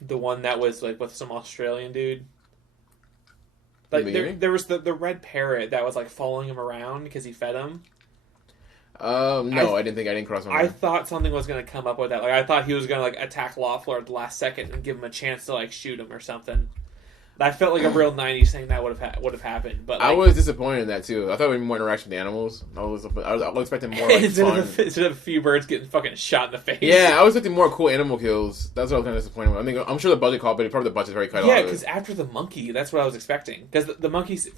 the one that was with some Australian dude? There was the red parrot that was following him around because he fed him. No, I didn't cross my mind. I thought something was going to come up with that. I thought he was going to attack Loeffler at the last second and give him a chance to shoot him or something. That felt like a real 90s thing that would have happened. But I was disappointed in that too. I thought it would be more interaction with animals. I was expecting more instead of a few birds getting fucking shot in the face. Yeah, I was expecting more cool animal kills. That's what I was kind of disappointed with. I'm sure the budget called, but probably the budget's very cut off. Yeah, because after the monkey, that's what I was expecting. Because the monkeys,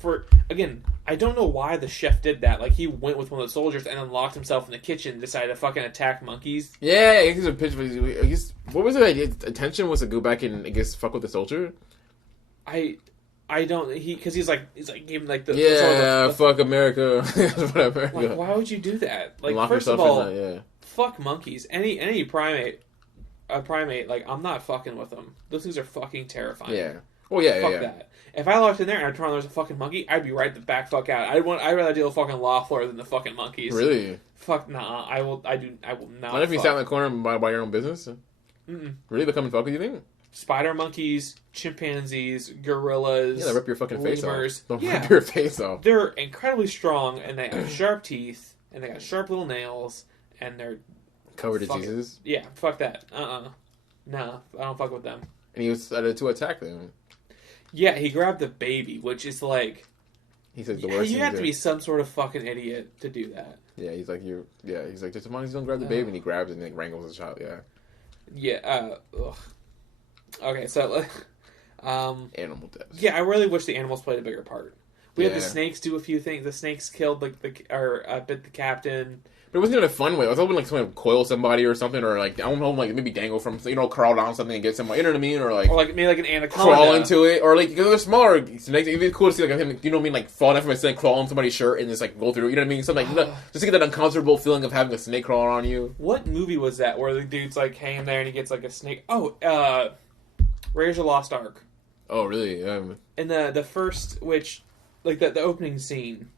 I don't know why the chef did that. He went with one of the soldiers and then locked himself in the kitchen and decided to fucking attack monkeys. Yeah, he's a pitch. What was it? His intention was to go back and fuck with the soldier. I don't. Because he's giving fuck America. Whatever. Why would you do that? Lock first of all, that, fuck monkeys. Any primate. I'm not fucking with them. Those things are fucking terrifying. Yeah. Well, yeah, fuck that. If I locked in there and I turned around, there's a fucking monkey, I'd be right the back fuck out. I'd rather deal with fucking Loeffler than the fucking monkeys. Really? Fuck nah. I will not. What if you sat in the corner and by your own business? Mm-mm. Really? They'll come and fuck with you, think? Spider monkeys, chimpanzees, gorillas. Yeah, they rip your fucking face off. They'll rip your face off. They're incredibly strong, and they have sharp teeth, and they got sharp little nails, and they're covered in diseases. Yeah, fuck that. Nah, I don't fuck with them. And he was decided to attack them. Yeah, he grabbed the baby, which is He He's like the worst. You have to be some sort of fucking idiot to do that. Yeah, he's like he's like just as long as you don't grab the baby, and he grabs it and like wrangles the child. Yeah. Yeah. Okay, so animal death. Yeah, I really wish the animals played a bigger part. We had the snakes do a few things. The snakes killed bit the captain. But it wasn't in a fun way. I was hoping like someone would coil somebody or something, or like I don't know, like maybe dangle from crawl down something and get somebody. You know what I mean? Or like maybe like an anaconda crawl into it, or like because they're smaller snakes. It'd be cool to see like him, you know what I mean, like fall down from a snake, crawl on somebody's shirt, and just like go through. You know what I mean? Something like just to get that uncomfortable feeling of having a snake crawl on you. What movie was that where the dude's like hanging there and he gets like a snake? Oh, Raiders of the Lost Ark. Oh, really? And the first, which like the opening scene.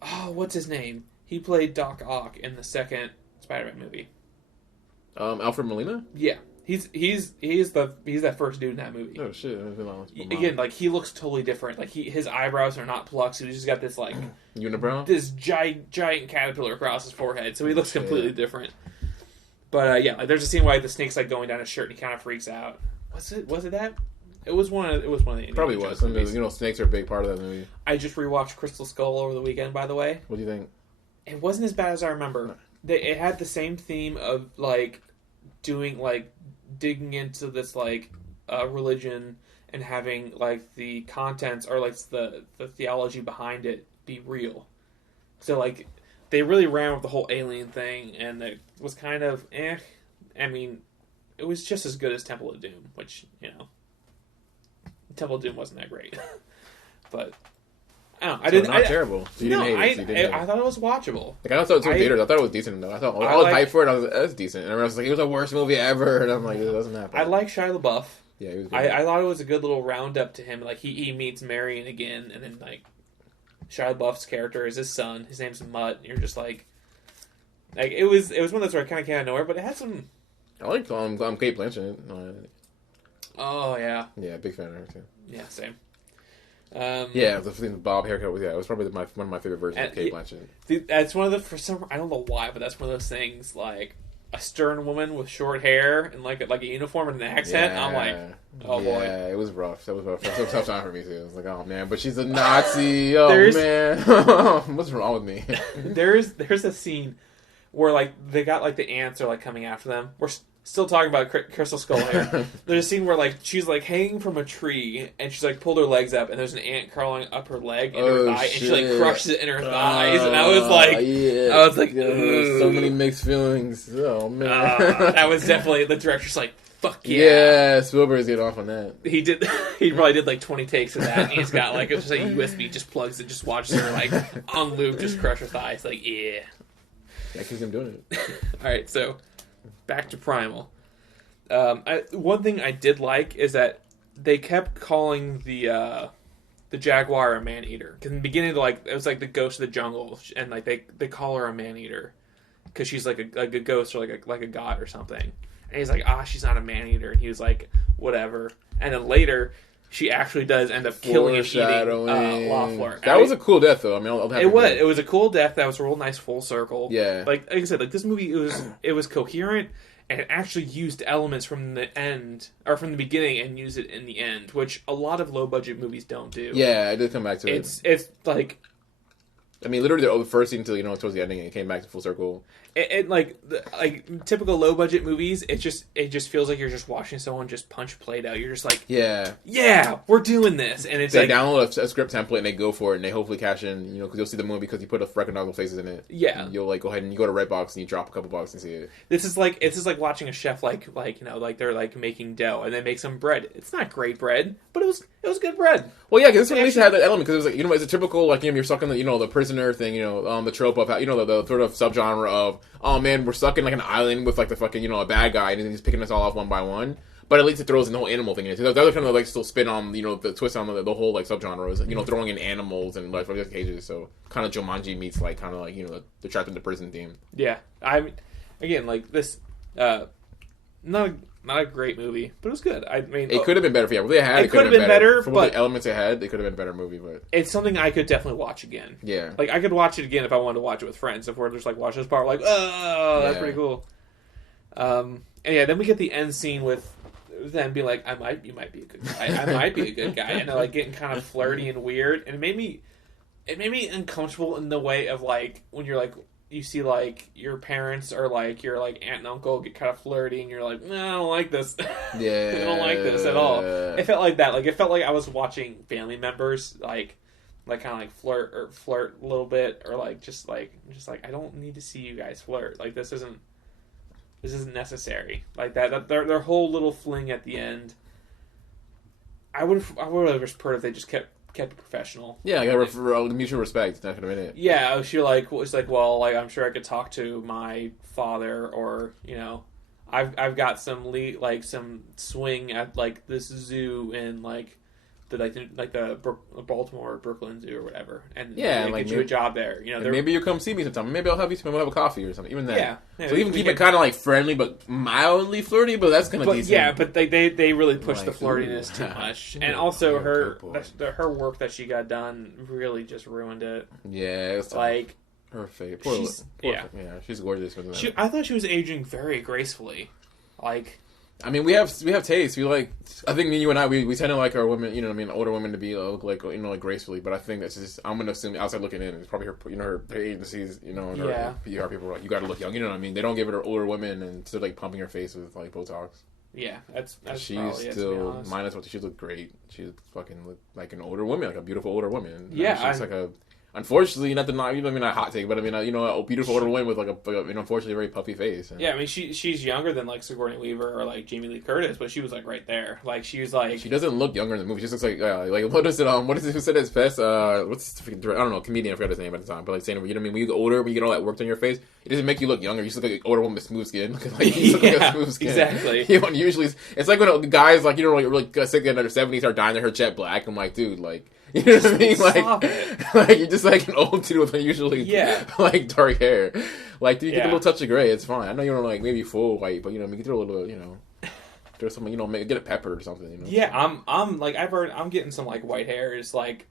Oh, what's his name? He played Doc Ock in the second Spider-Man movie. Alfred Molina? Yeah. He's that first dude in that movie. Oh shit! Again, like he looks totally different. Like his eyebrows are not plucked, so he's just got this like unibrow, this giant caterpillar across his forehead. So he looks completely different. But yeah, like there's a scene where like, the snake's like going down his shirt and he kind of freaks out. Was it that? It was one of the probably was. Snakes are a big part of that movie. I just rewatched Crystal Skull over the weekend. By the way, what do you think? It wasn't as bad as I remember. It had the same theme of like doing like digging into this like religion and having like the contents or like the theology behind it be real. So like they really ran with the whole alien thing, and it was kind of I mean, it was just as good as Temple of Doom, which Temple of Doom wasn't that great, but. I didn't. Not terrible. So you didn't hate it. I thought it was watchable. Like I saw it in theaters. I thought it was decent though. I was hyped for it. I was like, that's decent. And I was like, it was the worst movie ever. And I'm like, it doesn't happen. I like Shia LaBeouf. Yeah, he was good. I thought it was a good little roundup to him. Like he meets Marion again, and then like Shia LaBeouf's character is his son. His name's Mutt. And you're just like it was one of those where I kind of came out of nowhere, but it had some. I like Kate Blanchett. Oh yeah. Yeah, big fan of her too. Yeah, same. The Bob haircut was it was probably one of my favorite versions of Kate Blanchett. That's one of the I don't know why, but that's one of those things like a stern woman with short hair and like a uniform and an accent. Yeah. I'm like, oh boy, yeah, it was rough. That was rough. That was a tough time for me too. I was like, oh man, but she's a Nazi. Oh man, what's wrong with me? There's a scene where like they got like the ants are like coming after them. We're still talking about Crystal Skull here. There's a scene where like she's like hanging from a tree and she's like pulled her legs up and there's an ant crawling up her leg and her thigh and she like crushes it in her thighs and I was like, so many mixed feelings. Oh man, that was definitely the director's like, fuck yeah. Yeah, Spielberg's getting off on that. He did. He probably did like 20 takes of that. And he's got like it's just a USB, just plugs it, just watches her like on loop, just crush her thighs. Like yeah, that keeps him doing it. All right, so. Back to Primal. One thing I did like is that they kept calling the Jaguar a man-eater. Because in the beginning, it was like the ghost of the jungle, and like they call her a man-eater because she's like a ghost or like a god or something. And he's like, she's not a man-eater, and he was like, whatever. And then later, she actually does end up killing and eating Loeffler. That was a cool death, though. I mean, it was a cool death. That was a real nice full circle. Yeah, like I said, like this movie, it was coherent and it actually used elements from the end or from the beginning and used it in the end, which a lot of low budget movies don't do. Yeah, I did come back to it. It's like, I mean, literally the first scene until towards the ending, it came back to full circle. It like typical low budget movies, it just feels like you're just watching someone just punch plate out. You're just like, yeah, we're doing this, and it's they download a script template and they go for it and they hopefully cash in, because you'll see the movie because you put a recognizable faces in it. Yeah, and you'll like go ahead and you go to Redbox and you drop a couple bucks and see it. It's just like watching a chef like they're like making dough and they make some bread. It's not great bread, but it was good bread. Well, yeah, because this one at least had that element because it was like it's a typical you're stuck in the prisoner thing, the trope of how, the sort of subgenre of, oh man, we're stuck in like an island with like the fucking a bad guy and he's picking us all off one by one. But at least it throws in the whole animal thing in it. So the other kind of like still spin on the twist on the whole like subgenre is throwing in animals and like cages. So kind of Jumanji meets like kind of like the trapped in the prison theme. Yeah, I mean, again, like this, not a great movie, but it was good. I mean, it could have been better. It could have been better. For what the elements it had, it could have been a better movie. But it's something I could definitely watch again. Yeah, like I could watch it again if I wanted to watch it with friends. If we're just like watching this part, like, oh, that's pretty cool. And yeah, then we get the end scene with them be like, you might be a good guy. I might be a good guy, and they're like getting kind of flirty and weird, and it made me it made me uncomfortable in the way of like when you're like you see like your parents or like your like aunt and uncle get kind of flirty and you're like, I don't like this. Yeah, I don't like this at all. It felt like that. Like it felt like I was watching family members like kind of like flirt a little bit or like just like I don't need to see you guys flirt. Like this isn't necessary. Like that their whole little fling at the end. I would have preferred if they just kept it professional. Yeah, like mutual respect. Not gonna minute. Yeah, she it's like, well, like I'm sure I could talk to my father, or I've got some some swing at like this zoo in like the Baltimore Brooklyn Zoo or whatever, and get you a job there. Maybe you'll come see me sometime. Maybe I'll have you. We'll have a coffee or something. Even that. Yeah. So even keep it kind of like friendly, but mildly flirty. But that's kind of decent. Yeah, but they really push the flirtiness too much, and also her work that she got done really just ruined it. Yeah, it's like her face. She's gorgeous. I thought she was aging very gracefully, like. I mean, we have taste. We like. I think you and I we tend to like our women. Older women to be look like like gracefully. But I think that's just. I'm gonna assume outside looking in, it's probably her agencies. And her PR people are like, you got to look young. You know what I mean? They don't give it her older women and still like pumping her face with like Botox. Yeah, that's she's still minus what she looked great. She fucking looked like an older woman, like a beautiful older woman. Yeah, she's like a. Unfortunately, not a hot take, but a beautiful older woman with like unfortunately very puffy face. Yeah, I mean she's younger than like Sigourney Weaver or like Jamie Lee Curtis, but she was like right there. Like she was like she doesn't look younger in the movie. She just looks like what is it? Who said it's best? What's the I don't know, comedian. I forgot his name at the time, but like saying when you get older, when you get all that work on your face, it doesn't make you look younger. You just look like an older woman with smooth skin. Like you look like a smooth skin. Exactly. Usually it's like when guys like sick in their 70s are dyeing their hair jet black. I'm like, dude, like. You know what I mean? Like you're just like an old dude with usually like dark hair. Like, dude, you get a little touch of gray, it's fine. I know you don't like maybe full white, but you can throw a little, throw something, maybe get a pepper or something. Yeah, I'm like I'm getting some like white hair. It's like,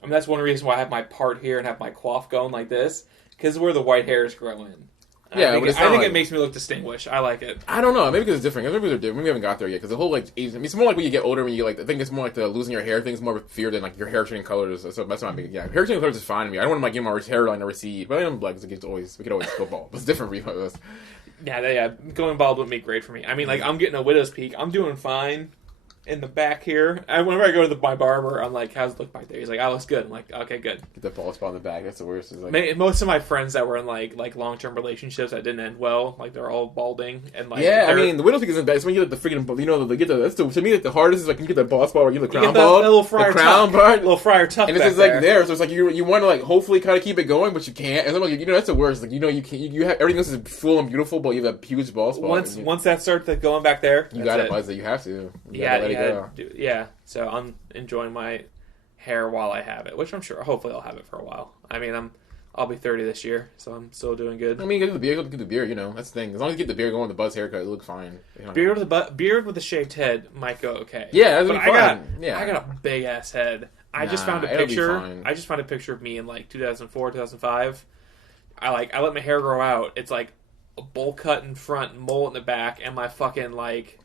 I mean that's one reason why I have my part here and have my coif going like this, because where the white hairs grow in. Yeah, I think it makes me look distinguished. I like it. I don't know. Maybe because it's different. Maybe they're different. Maybe we haven't got there yet. Because the whole it's more like when you get older. When you I think it's more like the losing your hair thing is more of a fear than like your hair changing colors. So that's not big. Yeah, hair changing colors is fine to me. I don't want to like get my hairline to recede, but I'm black. We could always go bald. But it's different for us. Yeah, going bald wouldn't be great for me. I mean, like I'm getting a widow's peak. I'm doing fine in the back here. And whenever I go to my barber, I'm like, how's it look back there? He's like, oh, looks good. I'm like, okay, good. Get that bald spot in the back. That's the worst. Like... Most of my friends that were in like long-term relationships that didn't end well, like they're all balding and like. Yeah, I mean, the widow's peak isn't bad. It's when you get the freaking, to me like the hardest is like you get the bald spot where you get the crown bald, little friar crown part, little friar tuck, and it's just like there. So it's like you want to like hopefully kind of keep it going, but you can't. And like that's the worst. Like you can't. You have everything else is full and beautiful, but you have a huge bald spot. Once that starts going back there, you got it. You have to. Yeah. So I'm enjoying my hair while I have it, which I'm sure, hopefully, I'll have it for a while. I mean, I'll be 30 this year, so I'm still doing good. I mean, get the beard. That's the thing. As long as you get the beard going, the buzz haircut, it looks fine. Beard with a shaved head might go okay. Yeah, that'd be fine. I got a big ass head. I just found a picture of me in like 2004, 2005. I let my hair grow out. It's like a bowl cut in front, mole in the back, and my fucking like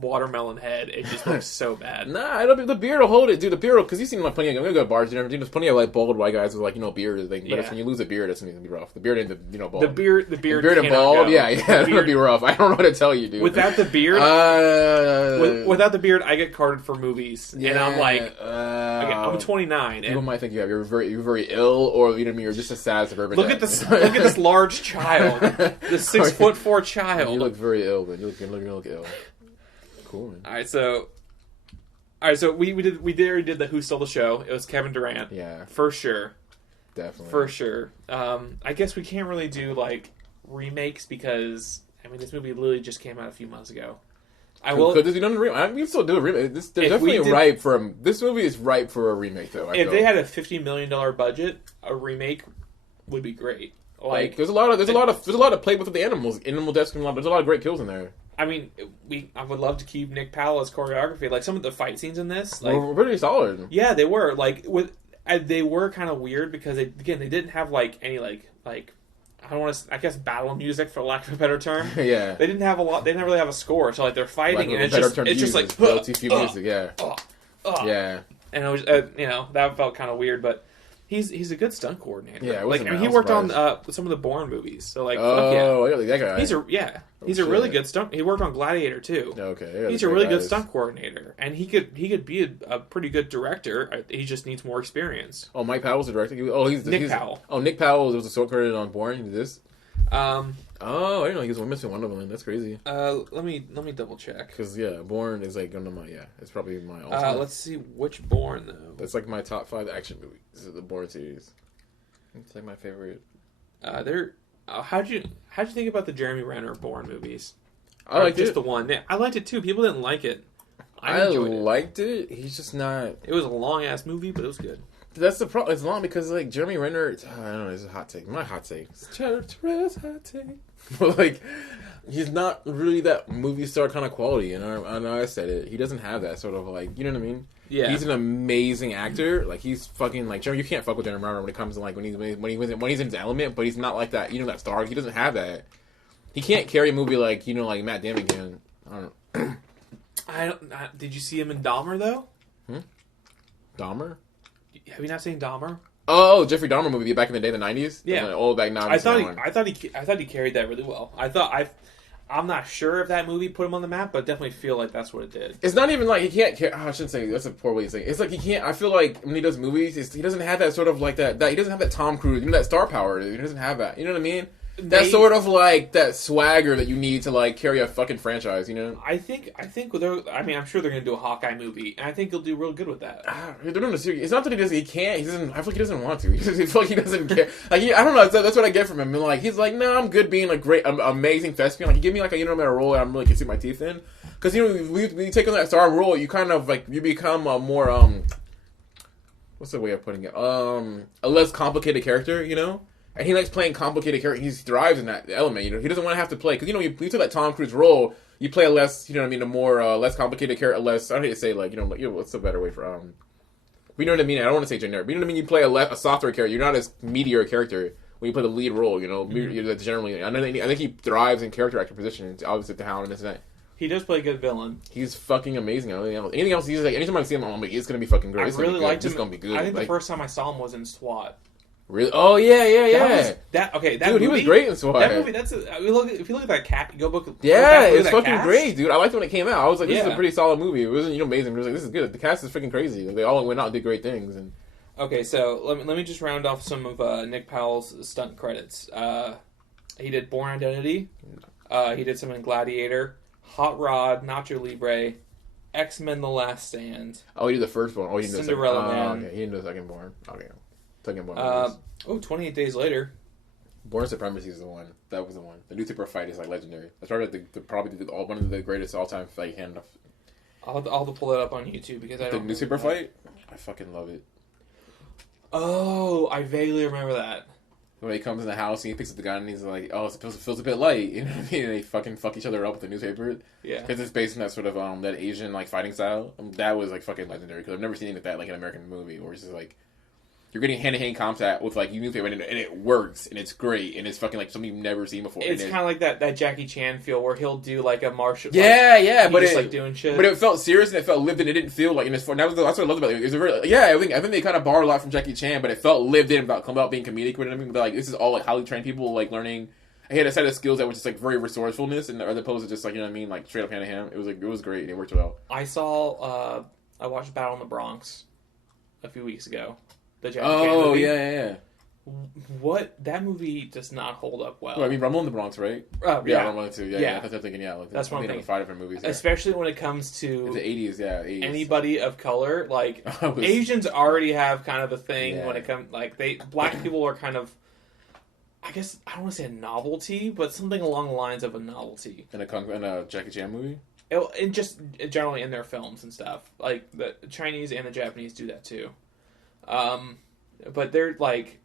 watermelon head. It just looks so bad. Nah, the beard will hold it, dude. The beard, because you've seen like plenty of. I'm gonna go to bars and everything. There's plenty of like bald white guys with like beard and thing. But when you lose a beard, it's gonna be rough. The beard and the bald. The beard and bald. Yeah, it's gonna be rough. I don't know what to tell you, dude. Without the beard, without the beard, I get carded for movies, and I'm like, I'm 29. People might think you're very ill, or you're just a sad suburban. Look at this large child, the 6'4" child. You look very ill, man. You look ill. Cool, man. All right, so we did the Who Stole the Show. It was Kevin Durant. Yeah, for sure, definitely for sure. I guess we can't really do like remakes because I mean this movie literally just came out a few months ago. Could this be done in a remake? We can still do a remake. This movie is ripe for a remake, though. If they had a $50 million budget, a remake would be great. Like there's a lot of play with the animals. Animal deaths. There's a lot of great kills in there. I mean, I would love to keep Nick Powell as choreography. Like some of the fight scenes in this, were pretty solid. Yeah, they were. They were kind of weird because they didn't have like any like I don't want to. I guess battle music, for lack of a better term. Yeah. They didn't have a lot. They didn't really have a score, so like they're fighting, and it's just like music. Yeah. Yeah. And it was that felt kind of weird, but He's a good stunt coordinator. Yeah, like he worked on some of the Bourne movies. So like, oh, fuck yeah. That guy. He's a really good stunt. He worked on Gladiator too. Okay, he's a really good stunt coordinator, and he could be a pretty good director. He just needs more experience. Oh, Mike Powell's the director. Nic Powell. Oh, Nic Powell was a sword credit on Bourne. He did this. Oh, I didn't know he was missing one of them. That's crazy. Let me double check. Because Bourne is like one of my it's probably my all-time. Let's see which Bourne though. That's like my top 5 action movies. This is the Bourne series. It's like my favorite. How'd you think about the Jeremy Renner Bourne movies? I liked just it. The one. I liked it too. People didn't like it. I liked it. He's just not. It was a long ass movie, but it was good. That's the problem. It's long because like Jeremy Renner. I don't know. It's a hot take. My hot take. It's Tarell's hot take. But like, he's not really that movie star kind of quality. And I know I said it. He doesn't have that sort of like. You know what I mean? Yeah. He's an amazing actor. Like he's fucking like Jeremy. You can't fuck with Jeremy Renner when it comes to like when he's in his element. But he's not like that. You know that star. He doesn't have that. He can't carry a movie like like Matt Damon can. I don't know. Did you see him in Dahmer though? Dahmer? Have you not seen Dahmer? Oh, Jeffrey Dahmer movie back in the day, the 90s. Yeah, old back now. I thought he carried that really well. I'm not sure if that movie put him on the map, but definitely feel like that's what it did. It's not even like he can't. I shouldn't say that's a poor way to say it. It's like he can't. I feel like when he does movies, he doesn't have that sort of like that. He doesn't have that Tom Cruise, that star power. He doesn't have that. You know what I mean? That sort of like that swagger that you need to like carry a fucking franchise, you know. I think I'm sure they're gonna do a Hawkeye movie, and I think he'll do real good with that. They're doing a series. It's not that he does. He can't. He doesn't. I feel like he doesn't want to. I feel like he doesn't care. Like I don't know. That's what I get from him. And like he's like, no, I'm good being a great, amazing thespian. Like, give me like a a role that I'm really can see my teeth in. Because when you take on that star role, you kind of like you become a more what's the way of putting it? A less complicated character, you know. And he likes playing complicated characters. He thrives in that element, you know. He doesn't want to have to play because you took that Tom Cruise role. You play a less, you know what I mean, a more less complicated character, less. I don't hate to say like what's a better way for you know what I mean. I don't want to say generic. But you know what I mean. You play a softer character. You're not as meatier a character when you play the lead role. You know, that's generally. I think he thrives in character actor positions. Obviously, the Hound and this and that. He does play a good villain. He's fucking amazing. Anything else? He's like anytime I see him, I'm like, it's gonna be fucking great. I really liked him. It's gonna be good. I think the first time I saw him was in SWAT. Really? Oh yeah. That dude, movie, he was great in SWAT. That movie, if you look at that cat, go book. Yeah, it's fucking cast. Great, dude. I liked it when it came out. I was like, this is a pretty solid movie. It wasn't amazing. But it was like, this is good. The cast is freaking crazy. Like, they all went out and did great things. And okay, so let me just round off some of Nic Powell's stunt credits. He did Bourne Identity. He did some in Gladiator, Hot Rod, Nacho Libre, X-Men: The Last Stand. Oh, he did the first one. Oh, he did Cinderella Man. Okay, he did the second Bourne. Okay. Second Bourne. 28 Days Later. Bourne Supremacy is the one. That was the one. The newspaper fight is like legendary. That's probably one of the greatest all-time fight handoff. I'll have to pull that up on YouTube because I don't. The newspaper fight. I fucking love it. Oh, I vaguely remember that. When he comes in the house and he picks up the gun and he's like, "Oh, it feels a bit light," you know what I mean? And they fucking fuck each other up with the newspaper. Yeah, because it's based on that sort of that Asian like fighting style. That was like fucking legendary because I've never seen anything like that like an American movie where it's just like. You're getting hand-to-hand contact with like newspaper, and it works, and it's great, and it's fucking like something you've never seen before. It's kind of like that Jackie Chan feel where he'll do like a martial. Yeah, but just like doing shit. But it felt serious and it felt lived in. It didn't feel like that's what I loved about it. It was I think they kind of borrowed a lot from Jackie Chan, but it felt lived in about being comedic. You know what I mean? But like this is all like highly trained people like learning. He had a set of skills that was just like very resourcefulness, and as opposed to just like you know what I mean, like straight up hand to hand. It was great. And it worked well. I watched Battle in the Bronx a few weeks ago. The Jackie Chan movie. Yeah. What that movie does not hold up well. I mean, Rumble in the Bronx, right? Yeah, Rumble too. Yeah. That's what I'm thinking. Yeah, like, that's one thing. 5 different movies, especially when it comes to the 80s. Yeah, 80s. Anybody of color, like Asians already have kind of a thing when it comes. Like black people are kind of. I guess I don't want to say a novelty, but something along the lines of a novelty. In a Jackie Chan movie. And just generally in their films and stuff, like the Chinese and the Japanese do that too. But they're like,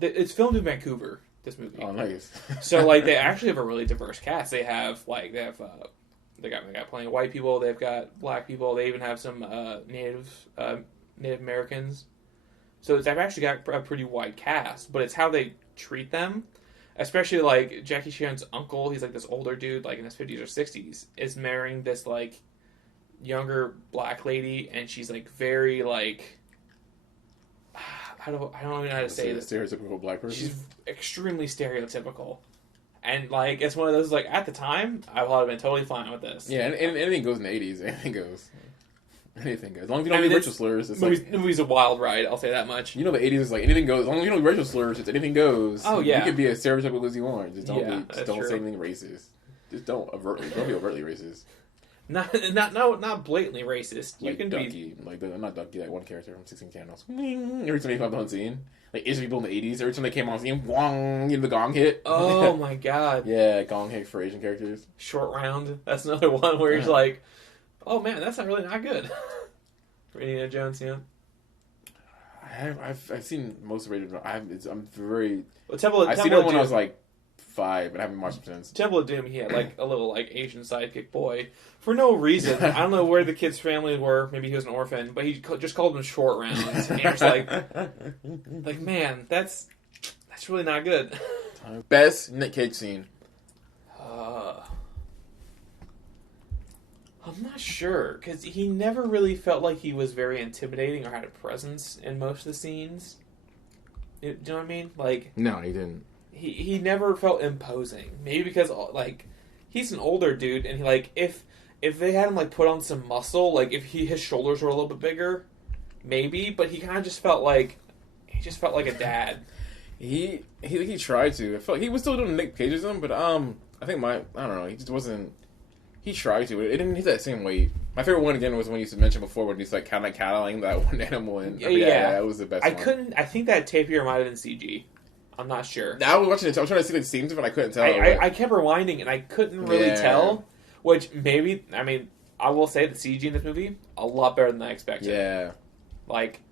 it's filmed in Vancouver. This movie. Oh, nice. So like, they actually have a really diverse cast. They got plenty of white people. They've got black people. They even have some Native Americans. So they've actually got a pretty wide cast. But it's how they treat them, especially like Jackie Chan's uncle. He's like this older dude, like in his 50s or 60s, is marrying this like younger black lady, and she's like very like. I don't even know how to say this. Stereotypical black person. She's extremely stereotypical. And, like, it's one of those, like, at the time, I would have been totally fine with this. Yeah, and anything goes in the 80s. Anything goes. Anything goes. As long as you don't use racial slurs, it's like... Movie's a wild ride, I'll say that much. You know the 80s is like, anything goes. As long as you don't use racial slurs, it's anything goes. Oh, yeah. You can be as stereotypical as you want. Just don't, true. say anything racist. Just don't be overtly racist. Not blatantly racist. You Like can Ducky. Like, not Ducky, that one character from 16 Candles. Every time they come on scene. Like, Asian people in the 80s, every time they came on scene, wong, the gong hit. Oh, my God. Yeah, gong hit for Asian characters. Short Round. That's another one where he's like, oh, man, that's not good. For Indiana Jones, yeah. I've seen most of Rated. I'm very... Well, I've seen it when I was like 5, but I haven't watched it since. Temple of Doom, he had like a little like Asian sidekick boy for no reason. I don't know where the kid's family were. Maybe he was an orphan, but he just called him Short Rounds. And it's like, man, that's really not good. Best Nic Cage scene. I'm not sure, because he never really felt like he was very intimidating or had a presence in most of the scenes. Do you know what I mean? Like, no, he didn't. He never felt imposing. Maybe because, like, he's an older dude, and he, like, if they had him, like, put on some muscle, like, if his shoulders were a little bit bigger, maybe, but he kind of just felt like, a dad. He tried to. I felt like he was still doing Nic Cageism, but, I think I don't know, he just wasn't... He tried to. It didn't hit that same weight. My favorite one again was when you mentioned before when he's like kind of cattling that one animal. And yeah, that was the best. I think that tapir might have been CG. I'm not sure. I was watching it. I was trying to see the scenes of it. I couldn't tell. I kept rewinding and I couldn't really tell. Which maybe I will say the CG in this movie a lot better than I expected. Yeah. Like,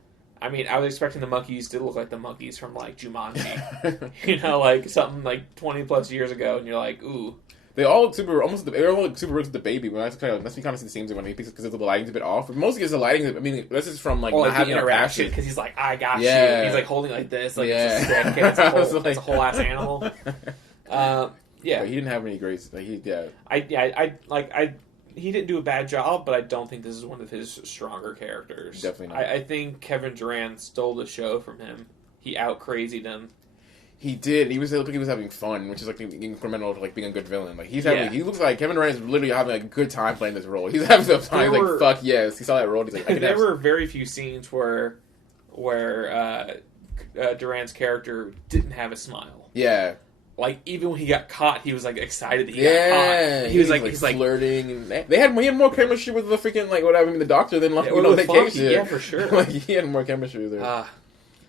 I was expecting the monkeys to look like the monkeys from like Jumanji. Like something like 20 plus years ago, and you're like, ooh. They all look super, they all look super rich with the baby. When that's kind of see the scenes when he because the lighting's a bit off. But mostly it's the lighting. This is from like not having interaction because he's like, I got you. And he's like holding like this, like it's a whole ass animal. Yeah, but he didn't have any great. Like, he didn't do a bad job, but I don't think this is one of his stronger characters. Definitely not. I think Kevin Durand stole the show from him. He out crazied him. He did. He was having fun, which is like incremental to like being a good villain. Like he's having. He looks like Kevin Durant is literally having like a good time playing this role. He's having some time. He's like, fuck yes. He saw that role. He's like, there were very few scenes where Durand's character didn't have a smile. Yeah. Like even when he got caught, he was like excited that he got caught. He was like flirting, and he had more chemistry with the freaking like whatever the doctor than like Nic Cage did. Yeah, for sure. Like he had more chemistry there.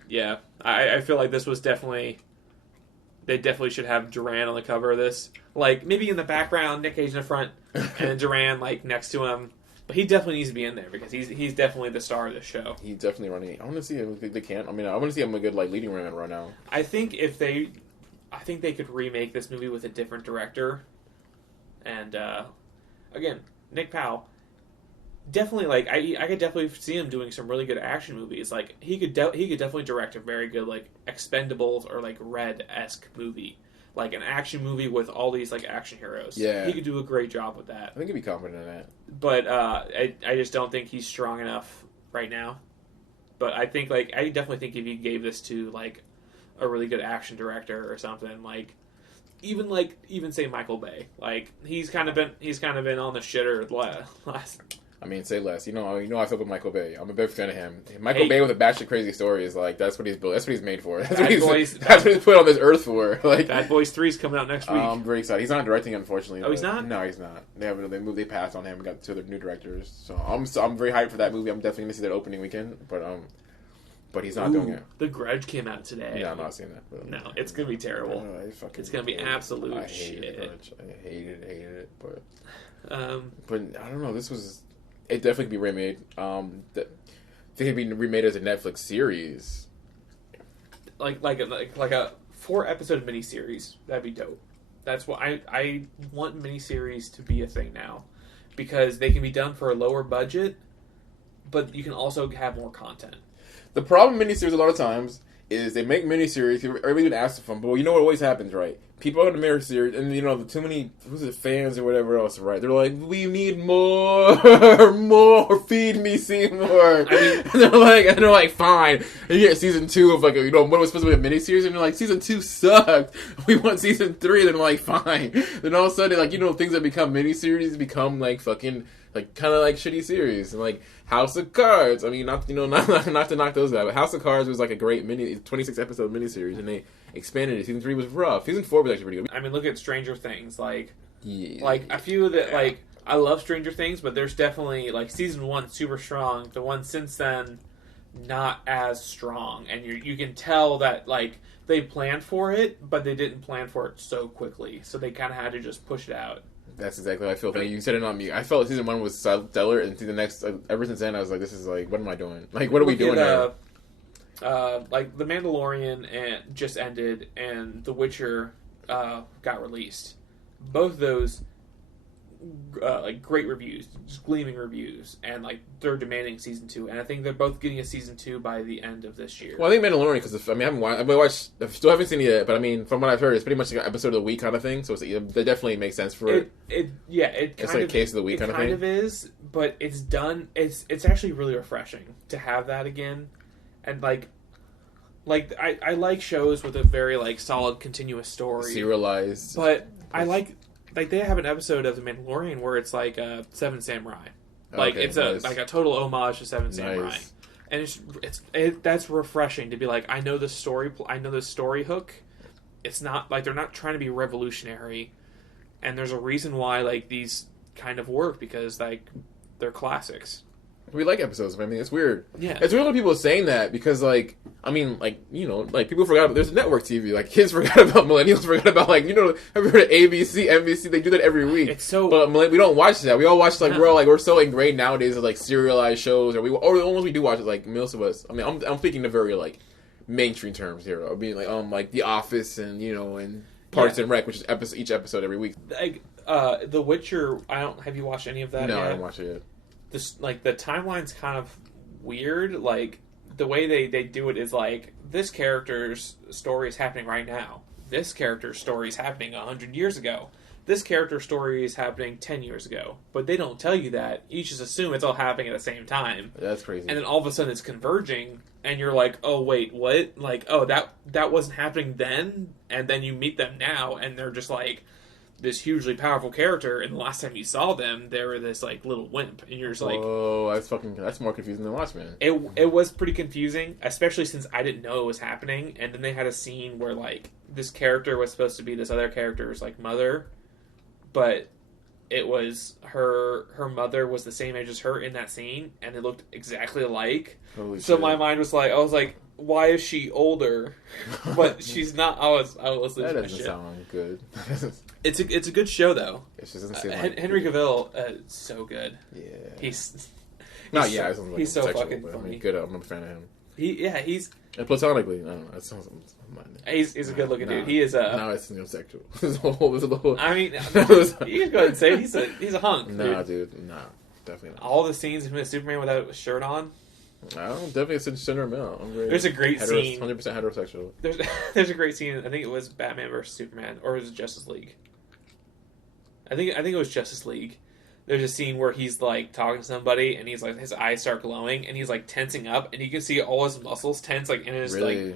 Yeah, I feel like this was definitely. They definitely should have Durand on the cover of this. Like, maybe in the background, Nic Cage in the front, and Durand, like, next to him. But he definitely needs to be in there, because he's definitely the star of the show. He's definitely running. I want to see him. They can't. I want to see him a good, like, leading man right now. I think they could remake this movie with a different director. And, again, Nick Powell. Definitely, like, I could definitely see him doing some really good action movies. Like, he could definitely direct a very good, like, Expendables or, like, Red-esque movie. Like, an action movie with all these, like, action heroes. Yeah. He could do a great job with that. I think he'd be confident in that. But, I just don't think he's strong enough right now. But I think, like, I definitely think if you gave this to, like, a really good action director or something, like, even say Michael Bay. Like, he's kind of been on the shitter last... say less. I feel with Michael Bay. I'm a big fan of him. Michael Bay with a batshit crazy story is like that's what he's built. That's what he's made for. That's what he's put on this earth for. Like Bad Boys 3's coming out next week. I'm very excited. He's not directing, unfortunately. Oh, he's not? No, he's not. They passed on him. We got two other new directors. So I'm very hyped for that movie. I'm definitely gonna see that opening weekend. But he's not doing it. The Grudge came out today. Yeah, I'm not seeing that. But, no, it's gonna be terrible. It's gonna be absolute shit. I hated it. But I don't know. This was. It definitely could be remade. I think it'd be remade as a Netflix series, like a 4-episode miniseries. That'd be dope. That's what I want miniseries to be a thing now, because they can be done for a lower budget, but you can also have more content. The problem with miniseries a lot of times is they make miniseries. Everybody would ask them, but you know what always happens, right? People in the miniseries, and the too many fans or whatever else, right? They're like, we need more, more, feed me Seymour. And they're like, fine. And you get season 2 of what was supposed to be a miniseries, and they're like, season 2 sucked. We want season 3. And they're like, fine. Then all of a sudden, things that become miniseries become like fucking. Like kind of like shitty series, and like House of Cards. I mean, not to knock those guys, but House of Cards was like a great 26 episode miniseries, and they expanded it. Season 3 was rough. Season 4 was actually pretty good. I mean, look at Stranger Things. Like a few that like I love Stranger Things, but there's definitely like season 1 super strong. The one since then not as strong, and you can tell that like they planned for it, but they didn't plan for it so quickly, so they kind of had to just push it out. That's exactly what I feel. You said it on me. I felt like season 1 was stellar, and the next, ever since then, I was like, this is like, what am I doing? Like, what are we doing here? Like, The Mandalorian just ended, and The Witcher got released. Both those, like, great reviews, just gleaming reviews, and, like, they're demanding season 2, and I think they're both getting a season 2 by the end of this year. Well, I think Mandalorian, because, I still haven't seen it yet, but I mean, from what I've heard, it's pretty much like an episode of the week kind of thing, so that definitely makes sense for it. It's like a case of the week kind of thing. It kind of is, but it's done, it's actually really refreshing to have that again, and, I like shows with a very, like, solid, continuous story. Serialized. But I like they have an episode of The Mandalorian where it's like Seven Samurai. Like it's nice. A total homage to Seven Samurai. And that's refreshing to be like, I know the story hook. It's not like they're not trying to be revolutionary, and there's a reason why like these kind of work, because like they're classics. We like episodes. I mean, it's weird. Yeah, it's weird when people are saying that, because like, I mean, like, like people forgot about, there's network TV. Like kids forgot about, millennials forgot about, like, have you heard of ABC, NBC? They do that every week. It's so, but we don't watch that. We all watch like we're so ingrained nowadays of like serialized shows, or the ones we do watch is like most of us. I mean, I'm speaking to very like mainstream terms here. I mean, like The Office and and Parks and Rec, which is each episode every week. Like The Witcher. Have you watched any of that? No, yet? I haven't watched it yet. This, like, the timeline's kind of weird. Like, the way they do it is like, this character's story is happening right now. This character's story is happening 100 years ago. This character's story is happening 10 years ago. But they don't tell you that. You just assume it's all happening at the same time. That's crazy. And then all of a sudden it's converging, and you're like, oh, wait, what? Like, oh, that wasn't happening then? And then you meet them now, and they're just like this hugely powerful character, and the last time you saw them, they were this like little wimp, and you're just like, oh, that's more confusing than Watchmen. It was pretty confusing, especially since I didn't know it was happening, and then they had a scene where like this character was supposed to be this other character's like mother, but it was her mother was the same age as her in that scene, and they looked exactly alike. Holy so shit. My mind was like, I was like, why is she older? But she's not. I was losing that my doesn't shit. sound good. It's a good show though. It just doesn't seem like Henry Cavill, so good. Yeah, he's he's so sexual, fucking funny. I mean, good. I'm a fan of him. He's and platonically, I don't know. That sounds. He's a good looking dude. He is a. Now it's sexual. There's a whole. I mean, you can go ahead and say it. He's a hunk. Nah, dude. Nah, definitely not. All the scenes of him as Superman without a shirt on. I don't definitely consider him out. There's a great scene. 100% heterosexual. There's a great scene. I think it was Batman vs Superman, or was it Justice League? I think it was Justice League. There's a scene where he's like talking to somebody, and he's like his eyes start glowing, and he's like tensing up, and you can see all his muscles tense, like in his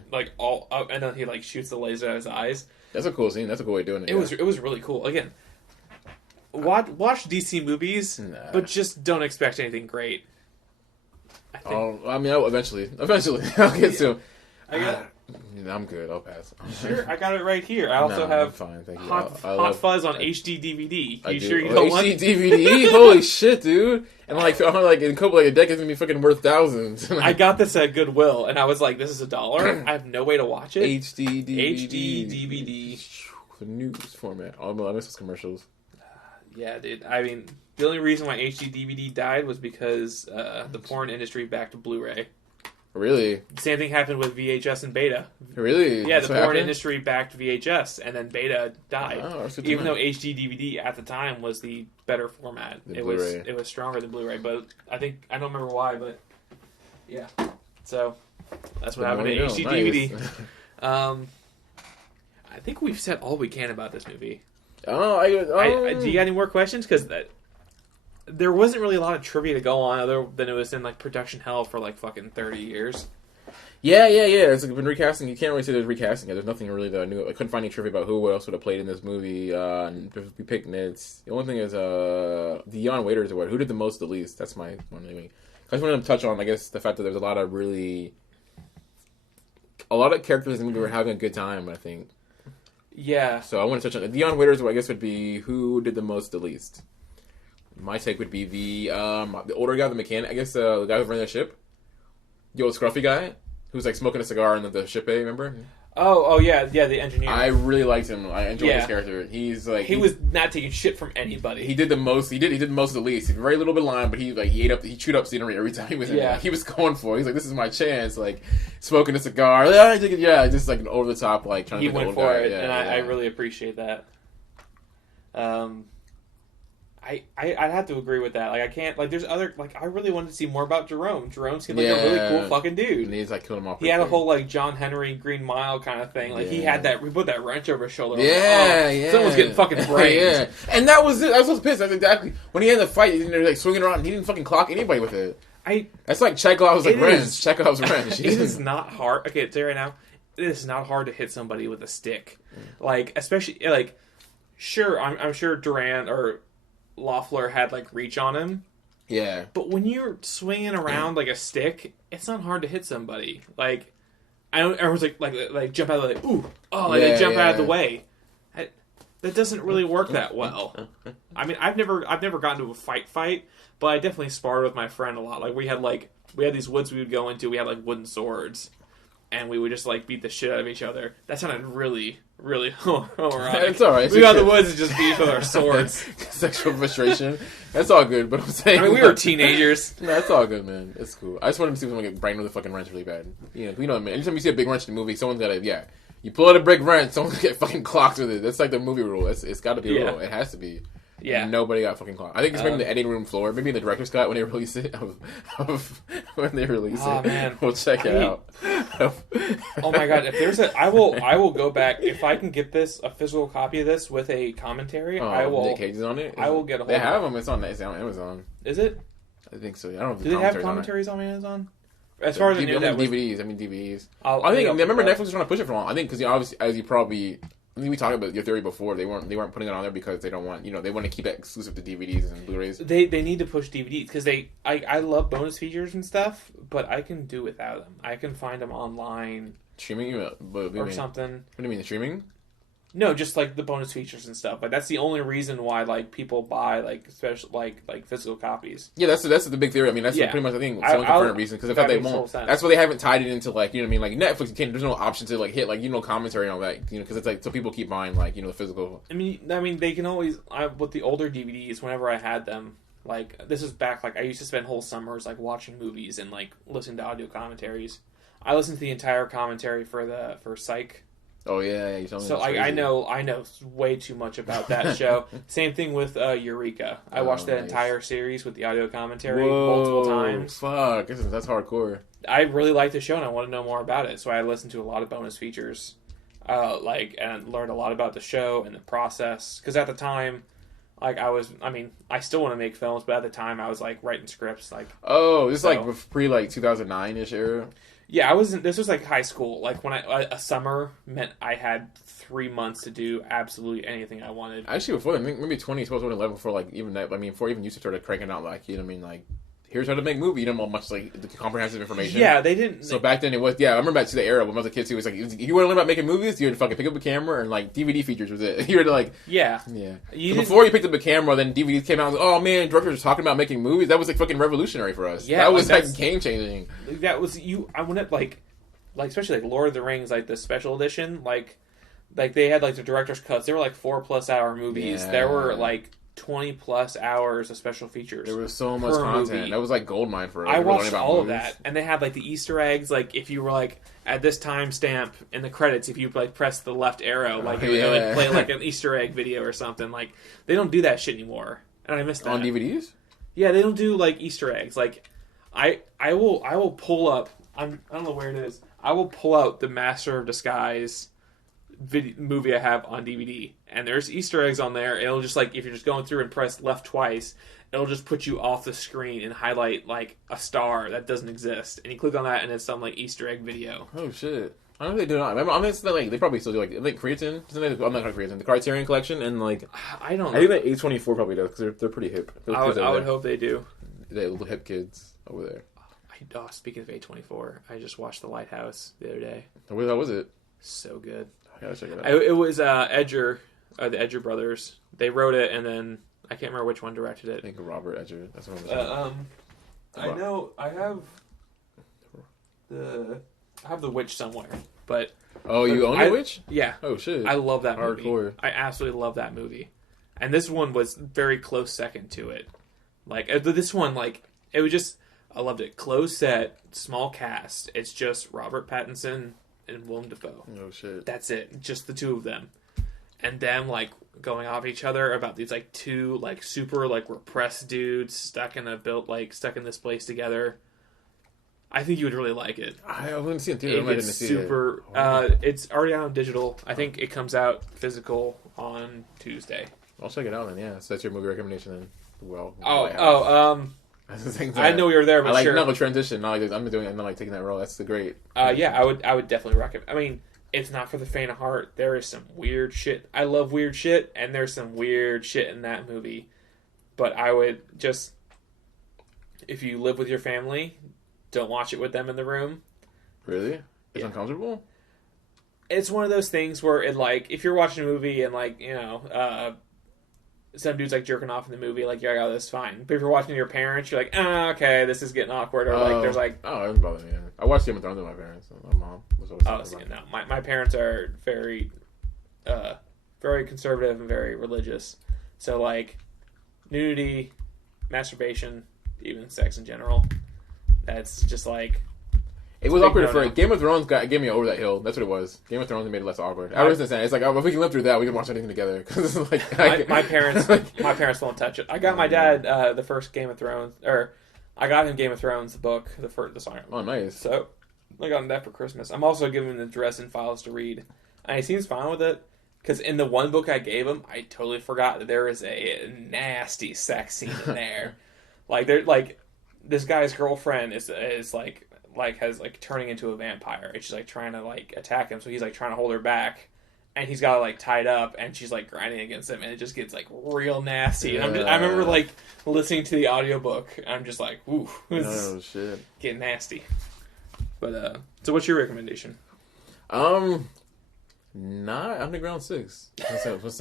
like all up, and then he like shoots the laser out of his eyes. That's a cool scene. That's a cool way of doing it. It was really cool. Again, watch DC movies, but just don't expect anything great. I mean, eventually, I'll get to. I'm good. I'll pass. Sure, I got it right here. I also have fine, thank you. Hot Fuzz on HD DVD. You sure you don't want HD DVD? Holy shit, dude! And like in a couple a decade's gonna be fucking worth thousands. I got this at Goodwill, and I was like, "This is $1. I have no way to watch it." HD DVD. HD DVD. The news format. I miss those commercials. Yeah, dude. I mean, the only reason why HD DVD died was because the porn industry backed Blu-ray. Really? Same thing happened with VHS and Beta. Really? Yeah, the porn industry backed VHS, and then Beta died. Oh, even though HD DVD at the time was the better format. It was stronger than Blu-ray, but I don't remember why, but yeah. So That's what happened to HD DVD. I think we've said all we can about this movie. Do you got any more questions? Because there wasn't really a lot of trivia to go on other than it was in like production hell for like fucking 30 years. Yeah. It's like been recasting. You can't really say there's recasting it. There's nothing really that I knew. I couldn't find any trivia about what else would have played in this movie. We picked nits. The only thing is Dion Waiters award. Who did the most, the least? That's my one anyway. I just wanted to touch on, I guess, the fact that there's a lot of characters in the movie were having a good time, I think. Yeah. So I want to touch on Dion Waiters, I guess, would be who did the most, the least. My take would be the older guy, the mechanic, I guess, the guy who ran the ship. The old scruffy guy who's like smoking a cigar in the ship bay, remember? Oh yeah, the engineer. I really liked him. I enjoyed his character. He's like he was not taking shit from anybody. He did the most. He did the most of the least. Very little bit of line, but he chewed up scenery every time he was in there. He was going for it. He's like, this is my chance. Like smoking a cigar. Just like an over the top like trying to be the old guy. He went for it, and I really appreciate that. I'd have to agree with that. Like, I can't, like, there's other, like, I really wanted to see more about Jerome. Jerome seemed like a really cool fucking dude. And he's, like, killing him off. He had a whole, like, John Henry Green Mile kind of thing. Like, he put that wrench over his shoulder. Yeah. Someone's getting fucking brains. And that was it. I was so pissed. That's exactly. When he had the fight, he was like, swinging around, and he didn't fucking clock anybody with it. That's like Chekhov's, like, wrench. Chekhov's wrench. It is not hard. Okay, I'll tell you right now, it is not hard to hit somebody with a stick. Like, especially, like, sure, I'm sure Durand or Loeffler had like reach on him. Yeah. But when you're swinging around like a stick, it's not hard to hit somebody. Like, everyone's like jump out of the way. Ooh. Oh, like they jump out of the way. That doesn't really work that well. I mean, I've never gotten to a fight, but I definitely sparred with my friend a lot. Like we had these woods we would go into. We had like wooden swords, and we would just like beat the shit out of each other. That sounded really homoerotic. It's alright. We got the woods and just beat with our swords. Sexual frustration. That's all good, but I'm saying... I mean, we were teenagers. That's all good, man. It's cool. I just wanted to see someone get brained with a fucking wrench really bad. You know what I mean? Anytime you see a big wrench in a movie, someone's got to... You pull out a big wrench, someone's going to get fucking clocked with it. That's like the movie rule. It's got to be a rule. It has to be. Yeah. And nobody got fucking clocked. I think it's maybe in the editing room floor. Maybe in the director's cut when they release it. When they release it. Man. We'll check it out. Oh my god! If there's I will go back if I can get a physical copy of this with a commentary. I will. Nic Cage is on it. I will get a hold. They have them. It's on Amazon. Is it? I think so. I don't know. Do they have commentaries on Amazon? As far as I knew, that DVDs. DVDs. I remember Netflix was trying to push it for long. I think because obviously, as you probably. I think we talked about your theory before. They weren't putting it on there because they don't want they want to keep it exclusive to DVDs and Blu-rays. They need to push DVDs because I love bonus features and stuff, but I can do without them. I can find them online streaming or something. What do you mean streaming? No, just like the bonus features and stuff. Like that's the only reason why like people buy like special like physical copies. Yeah, that's the big theory. I mean, that's pretty much I think the only reason because in fact they won't. That's why they haven't tied it into like what I mean. Like Netflix, there's no option to like hit like commentary and all that. Because it's like so people keep buying like the physical. I mean they can always with the older DVDs. Whenever I had them, like this is back like I used to spend whole summers like watching movies and like listening to audio commentaries. I listened to the entire commentary for Psych. Oh yeah, you told me. So I know way too much about that show. Same thing with Eureka. I watched that entire series with the audio commentary multiple times. Fuck, that's hardcore. I really liked the show and I want to know more about it, so I listened to a lot of bonus features, and learned a lot about the show and the process. Because at the time, I still want to make films, but at the time I was like writing scripts. Like this is like pre 2009-ish era. Yeah, this was like high school. Like when a summer meant I had 3 months to do absolutely anything I wanted. Actually, before that, maybe 2012, 2011, before like even that. I mean, before even you started cranking out like like here's how to make a movie. You don't know much like the comprehensive information. Yeah, they didn't. So back then it was. Yeah, I remember back to the era when I was a kid too. It was like if you want to learn about making movies, you had to fucking pick up a camera and like DVD features was it. You were like yeah. So before you picked up a camera, then DVDs came out. And oh man, directors are talking about making movies. That was like fucking revolutionary for us. Yeah, that was like game changing. That was you. I went like especially like Lord of the Rings, like the special edition, like they had like the director's cuts. They were like 4+ hour movies. Yeah. There were like 20+ hours of special features. There was so much content. Movie. That was like goldmine for us. I watched all of that, and they had like the Easter eggs. Like if you were like at this timestamp in the credits, if you like press the left arrow, like it would go and play like an Easter egg video or something. Like they don't do that shit anymore, and I missed that on DVDs. Yeah, they don't do like Easter eggs. Like I will pull up I don't know where it is. I will pull out the Master of Disguise movie I have on DVD, and there's Easter eggs on there. It'll just like if you're just going through and press left twice, it'll just put you off the screen and highlight like a star that doesn't exist, and you click on that, and it's some like Easter egg video. Oh shit! I don't know if they do not. I mean, it's not like they probably still do like Creatine. I'm not Creatine. The Criterion Collection and like I don't know. I think that A24 probably does because they're pretty hip. I would hope they do. They're little hip kids over there. Speaking of A24, I just watched The Lighthouse the other day. How was it? So good. I gotta check it out. It was Edger, the Edger brothers. They wrote it, and then I can't remember which one directed it. I think Robert Edger. That's what I'm saying. I know I have the Witch somewhere, but you own The Witch? Yeah. Oh shit! I love that movie. Hardcore. I absolutely love that movie, and this one was very close second to it. Like this one, like it was just I loved it. Closed set, small cast. It's just Robert Pattinson and Willem Dafoe. Oh shit! That's it. Just the two of them, and them like going off each other about these like two like super like repressed dudes stuck in this place together. I think you would really like it. I wouldn't see it in theater. It's super. It's already out on digital. I think it comes out physical on Tuesday. I'll check it out then. Yeah, so that's your movie recommendation then. Well. I know you were there, but I sure. No, transition. Not like I'm doing it. I'm not like taking that role. That's the great. Yeah, I would definitely recommend. I mean, it's not for the faint of heart. There is some weird shit. I love weird shit, and there's some weird shit in that movie. But I would just, if you live with your family, don't watch it with them in the room. Really? It's uncomfortable? It's one of those things where it like if you're watching a movie and like, you know, some dude's like jerking off in the movie, like, yeah, that's fine. But if you're watching your parents, you're like, okay, this is getting awkward. Or like there's like it doesn't bother me. I watched Game of Thrones with my parents. My mom was always no. My parents are very very conservative and very religious. So like nudity, masturbation, even sex in general. That's just like it was awkward for Game of Thrones. Gave me over that hill. That's what it was. Game of Thrones made it less awkward. I was saying it's like if we can live through that, we can watch anything together. Because like my parents won't touch it. I got my dad the first Game of Thrones, or I got him Game of Thrones the book, the song. Oh, nice. So I got him that for Christmas. I'm also giving him the Dresden Files to read, and he seems fine with it. Because in the one book I gave him, I totally forgot that there is a nasty sex scene in there. This guy's girlfriend is has like turning into a vampire, and she's like trying to like attack him, so he's like trying to hold her back, and he's got her like tied up, and she's like grinding against him, and it just gets like real nasty. Yeah. And I remember like listening to the audiobook, and I'm just like, ooh, oh shit, getting nasty. But so what's your recommendation? Not Underground 6.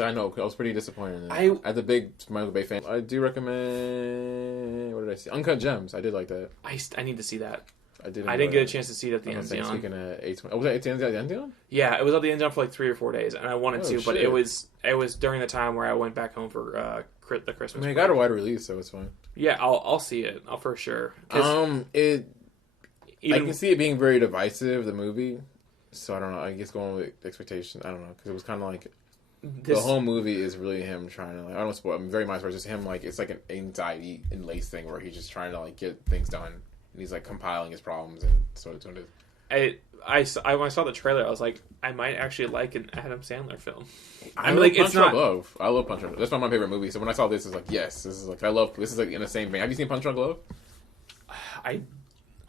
I know I was pretty disappointed. As a big Michael Bay fan, I do recommend. What did I see? Uncut Gems. I did like that. I need to see that. I didn't get a chance to see it at the Enzion. Speaking of A20, was that at the Enzion? Yeah, it was at the Enzion for like 3 or 4 days, and I wanted to, but it was during the time where I went back home for the Christmas. I mean, it got a wide release, so it's fine. Yeah, I'll see it. I'll for sure. I can see it being very divisive, the movie. So I don't know. I guess going with expectation. I don't know, because it was kind of like the whole movie is really him trying to like. I don't know. Spoil. I'm very much just him like it's like an anxiety laced thing where he's just trying to like get things done, and he's like compiling his problems and sort of doing it. When I saw the trailer, I was like, I might actually like an Adam Sandler film. I mean, like, it's not. I love Punch Drunk Love. That's one of my favorite movies. So when I saw this, it's like, yes, this is like I love. This is like in the same vein. Have you seen Punch Drunk Love? I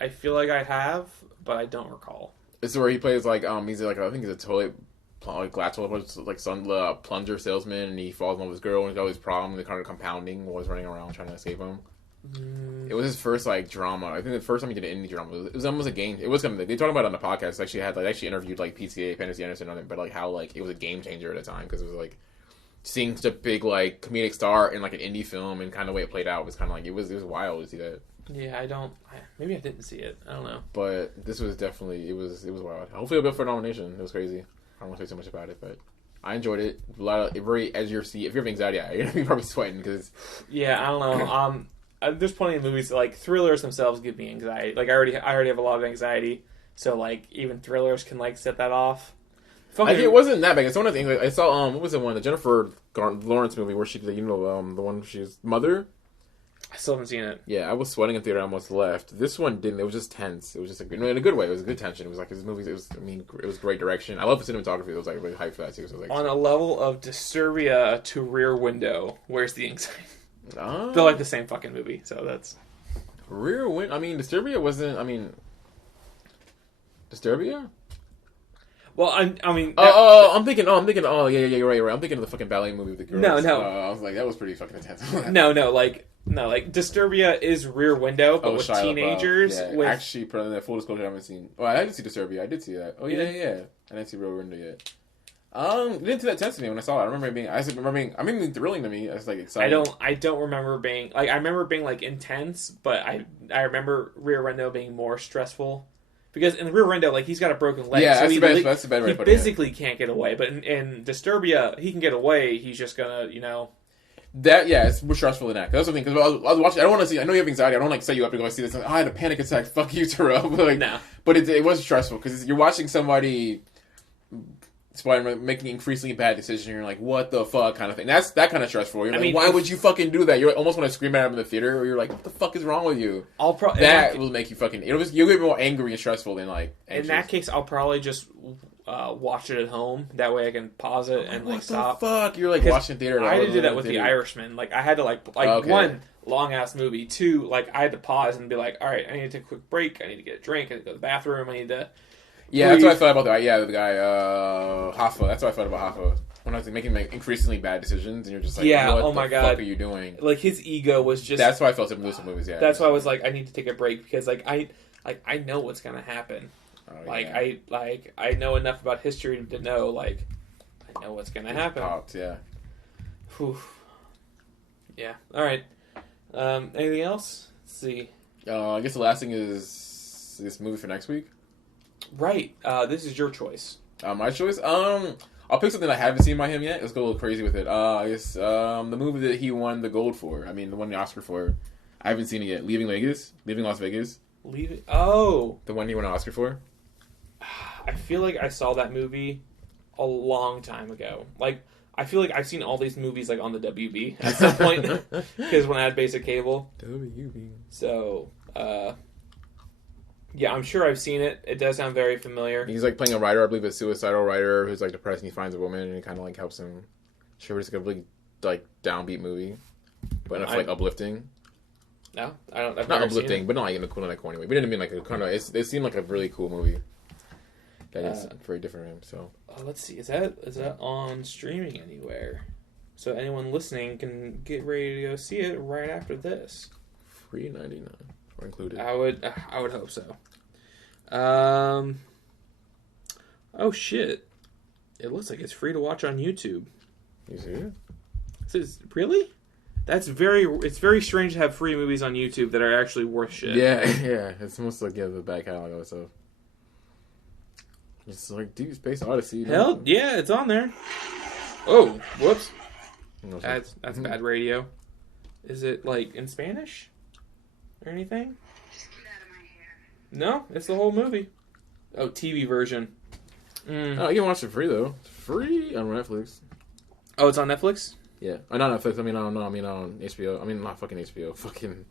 feel like I have, but I don't recall. It's where he plays like he's like I think he's a toilet glass toilet like some plunger salesman, and he falls in love with his girl and he's got all these problems. They kind of compounding while he's running around trying to escape him. It was his first like drama. I think the first time he did an indie drama. It was almost a game. It was kind of they talked about it on the podcast. Actually interviewed like PTA Pennis Anderson on it, but like how like it was a game changer at the time because it was like seeing such a big like comedic star in like an indie film and kind of the way it played out was kind of like it was wild to see that. Yeah, maybe I didn't see it. I don't know. But this was definitely, it was wild. Hopefully it'll be up for a nomination. It was crazy. I don't want to say too much about it, but I enjoyed it. A lot of, very edge of your seat. If you have anxiety, you're going to be probably sweating because... Yeah, I don't know. There's plenty of movies, like, thrillers themselves give me anxiety. Like, I already have a lot of anxiety, so, like, even thrillers can, like, set that off. It wasn't that bad. It's one of the things, like, I saw, what was the one? The Jennifer Lawrence movie where she, the one she's mother... I still haven't seen it. Yeah, I was sweating in theater. I almost left. This one didn't. It was just tense. It was just in a good way. It was a good tension. It was like his movies. It was great direction. I love the cinematography. It was like really hyped for that too. So it was like, on a level of Disturbia to Rear Window, where's the anxiety? oh. They're like the same fucking movie, so that's Rear Window. I mean, Disturbia wasn't. I mean, Disturbia. Well, I'm thinking. Oh, yeah, you're right. I'm thinking of the fucking ballet movie with the girls. No. I was like, that was pretty fucking intense. No, like Disturbia is Rear Window, but with Shia teenagers. LaBeouf. Yeah. With... Actually, full disclosure, I haven't seen. Oh, I didn't see Disturbia. I did see that. Oh yeah. I didn't see Rear Window yet. It didn't feel that tense to me when I saw it. I remember it being thrilling to me. I was like excited. I don't remember being like, I remember being like intense, but I remember Rear Window being more stressful. Because in the Rear Window, like, he's got a broken leg. Yeah, so that's the bad way to put it. He physically can't get away. But in Disturbia, he can get away. He's just gonna, it's more stressful than that. That's the thing. Because I was watching, I don't want to see, I know you have anxiety. I don't like set you up and go see this. Like, I had a panic attack. Fuck you, Tarell. But it was stressful because you're watching somebody making increasingly bad decisions. And you're like, what the fuck kind of thing. That's that kind of stressful. You're like, why would you fucking do that? You almost want to scream at him in the theater, or you're like, what the fuck is wrong with you? That will make you fucking. You'll get more angry and stressful than like. Anxious. In that case, I'll probably just watch it at home. That way, I can pause it and like stop. What the fuck? You're like watching theater. I had to do that with The Irishman. Like I had to one long ass movie. Two, like I had to pause and be like, all right, I need to take a quick break. I need to get a drink. I need to go to the bathroom. I need to. Yeah, that's what I thought about that. Yeah, the guy, Hoffa. That's what I thought about Hoffa. When I was making increasingly bad decisions, and you're just like, what the fuck are you doing? Like, his ego was just... That's why I felt some lucid movies, yeah. That's why I was like, I need to take a break, because, like, I know what's going to happen. I know enough about history to know, like, I know what's going to happen. Popped, yeah. Whew. Yeah. All right. Anything else? Let's see. I guess the last thing is this movie for next week. Right. This is your choice. My choice? I'll pick something I haven't seen by him yet. Let's go a little crazy with it. I guess the movie that he won the gold for. I mean, the one the Oscar for. I haven't seen it yet. Leaving Las Vegas. Oh. The one he won an Oscar for. I feel like I saw that movie a long time ago. Like, I feel like I've seen all these movies like on the WB at some point. Because when I had basic cable. WB. So, yeah, I'm sure I've seen it. It does sound very familiar. He's like playing a writer, I believe a suicidal writer who's like depressed and he finds a woman and it kind of like helps him. Sure, it's like a really like downbeat movie, but enough like uplifting. No, I don't. I've not never uplifting, seen it. but not like in a cool, like corny way. But it didn't mean like a kind of. It seemed like a really cool movie. That is very different from him. So let's see. Is that on streaming anywhere? So anyone listening can get ready to go see it right after this. Free $99 or included. I would hope so. Oh shit! It looks like it's free to watch on YouTube. You see it? Really? It's very strange to have free movies on YouTube that are actually worth shit. Yeah. It's almost like the back catalog of stuff. It's like Deep Space Odyssey. Hell yeah, it's on there. Oh, whoops. That's bad radio. Is it like in Spanish or anything? No, it's the whole movie. Oh, TV version. Oh, you can watch it free though. It's free on Netflix. Oh, it's on Netflix? Yeah. Oh, not Netflix. I mean, I don't know. I mean, on HBO. I mean, not fucking HBO. Fucking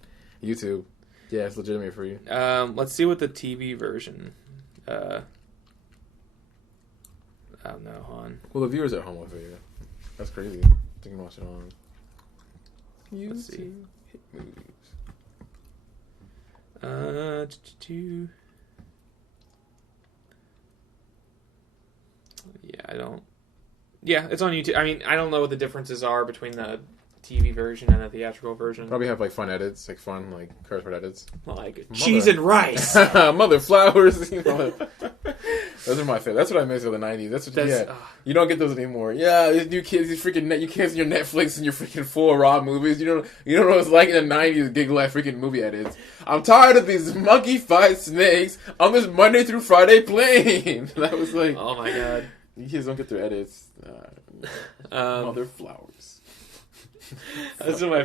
YouTube. Yeah, it's legitimately free. Let's see what the TV version. Oh no, hon. Well, the viewers at home will figure it. That's crazy. You can watch it on YouTube. Let's see. Hit movies. Yeah, I don't. Yeah, it's on YouTube. I mean, I don't know what the differences are between the TV version and the theatrical version. Probably have like fun edits, like fun like curse word edits, like cheese and rice, mother flowers. You know, those are my favorite. That's what I miss of the '90s. That's what. You don't get those anymore. Yeah, these new kids, these freaking you kids, your Netflix and your freaking full raw movies. You don't know what it's like in the '90s. Giggle at freaking movie edits. I'm tired of these monkey fight snakes on this Monday through Friday plane. That was like, oh my god. You kids don't get their edits. Mother flowers. That's my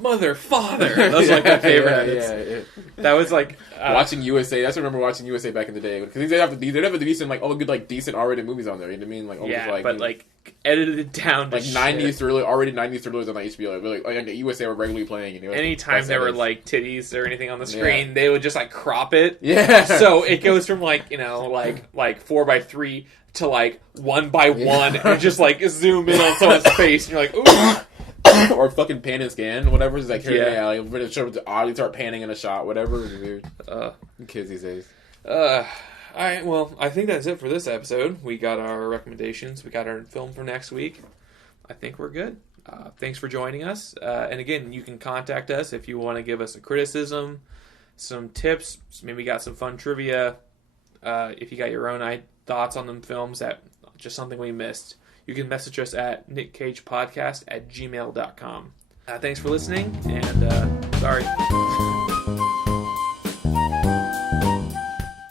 mother, father. Those are like my favorite edits. Yeah. That was like watching USA. That's what I remember watching USA back in the day because they'd have the decent like all the good like decent R-rated movies on there. You know what I mean? Like but like edited down to like 90s thriller, already 90s thrillers on like HBO, like USA were regularly playing. And anytime there were like titties or anything on the screen, they would just like crop it. Yeah. So it goes from like 4:3 to like 1:1, and just like zoom in on someone's face, and you're like, ooh. Or fucking pan and scan, whatever. It's like, when it shows oddly start panning in a shot, whatever. It's weird. Kids these days. Alright, well, I think that's it for this episode. We got our recommendations. We got our film for next week. I think we're good. Thanks for joining us. And again, you can contact us if you want to give us a criticism, some tips, maybe got some fun trivia. If you got your own thoughts on them films, that just something we missed, you can message us at nickcagepodcast@gmail.com. Thanks for listening, and sorry.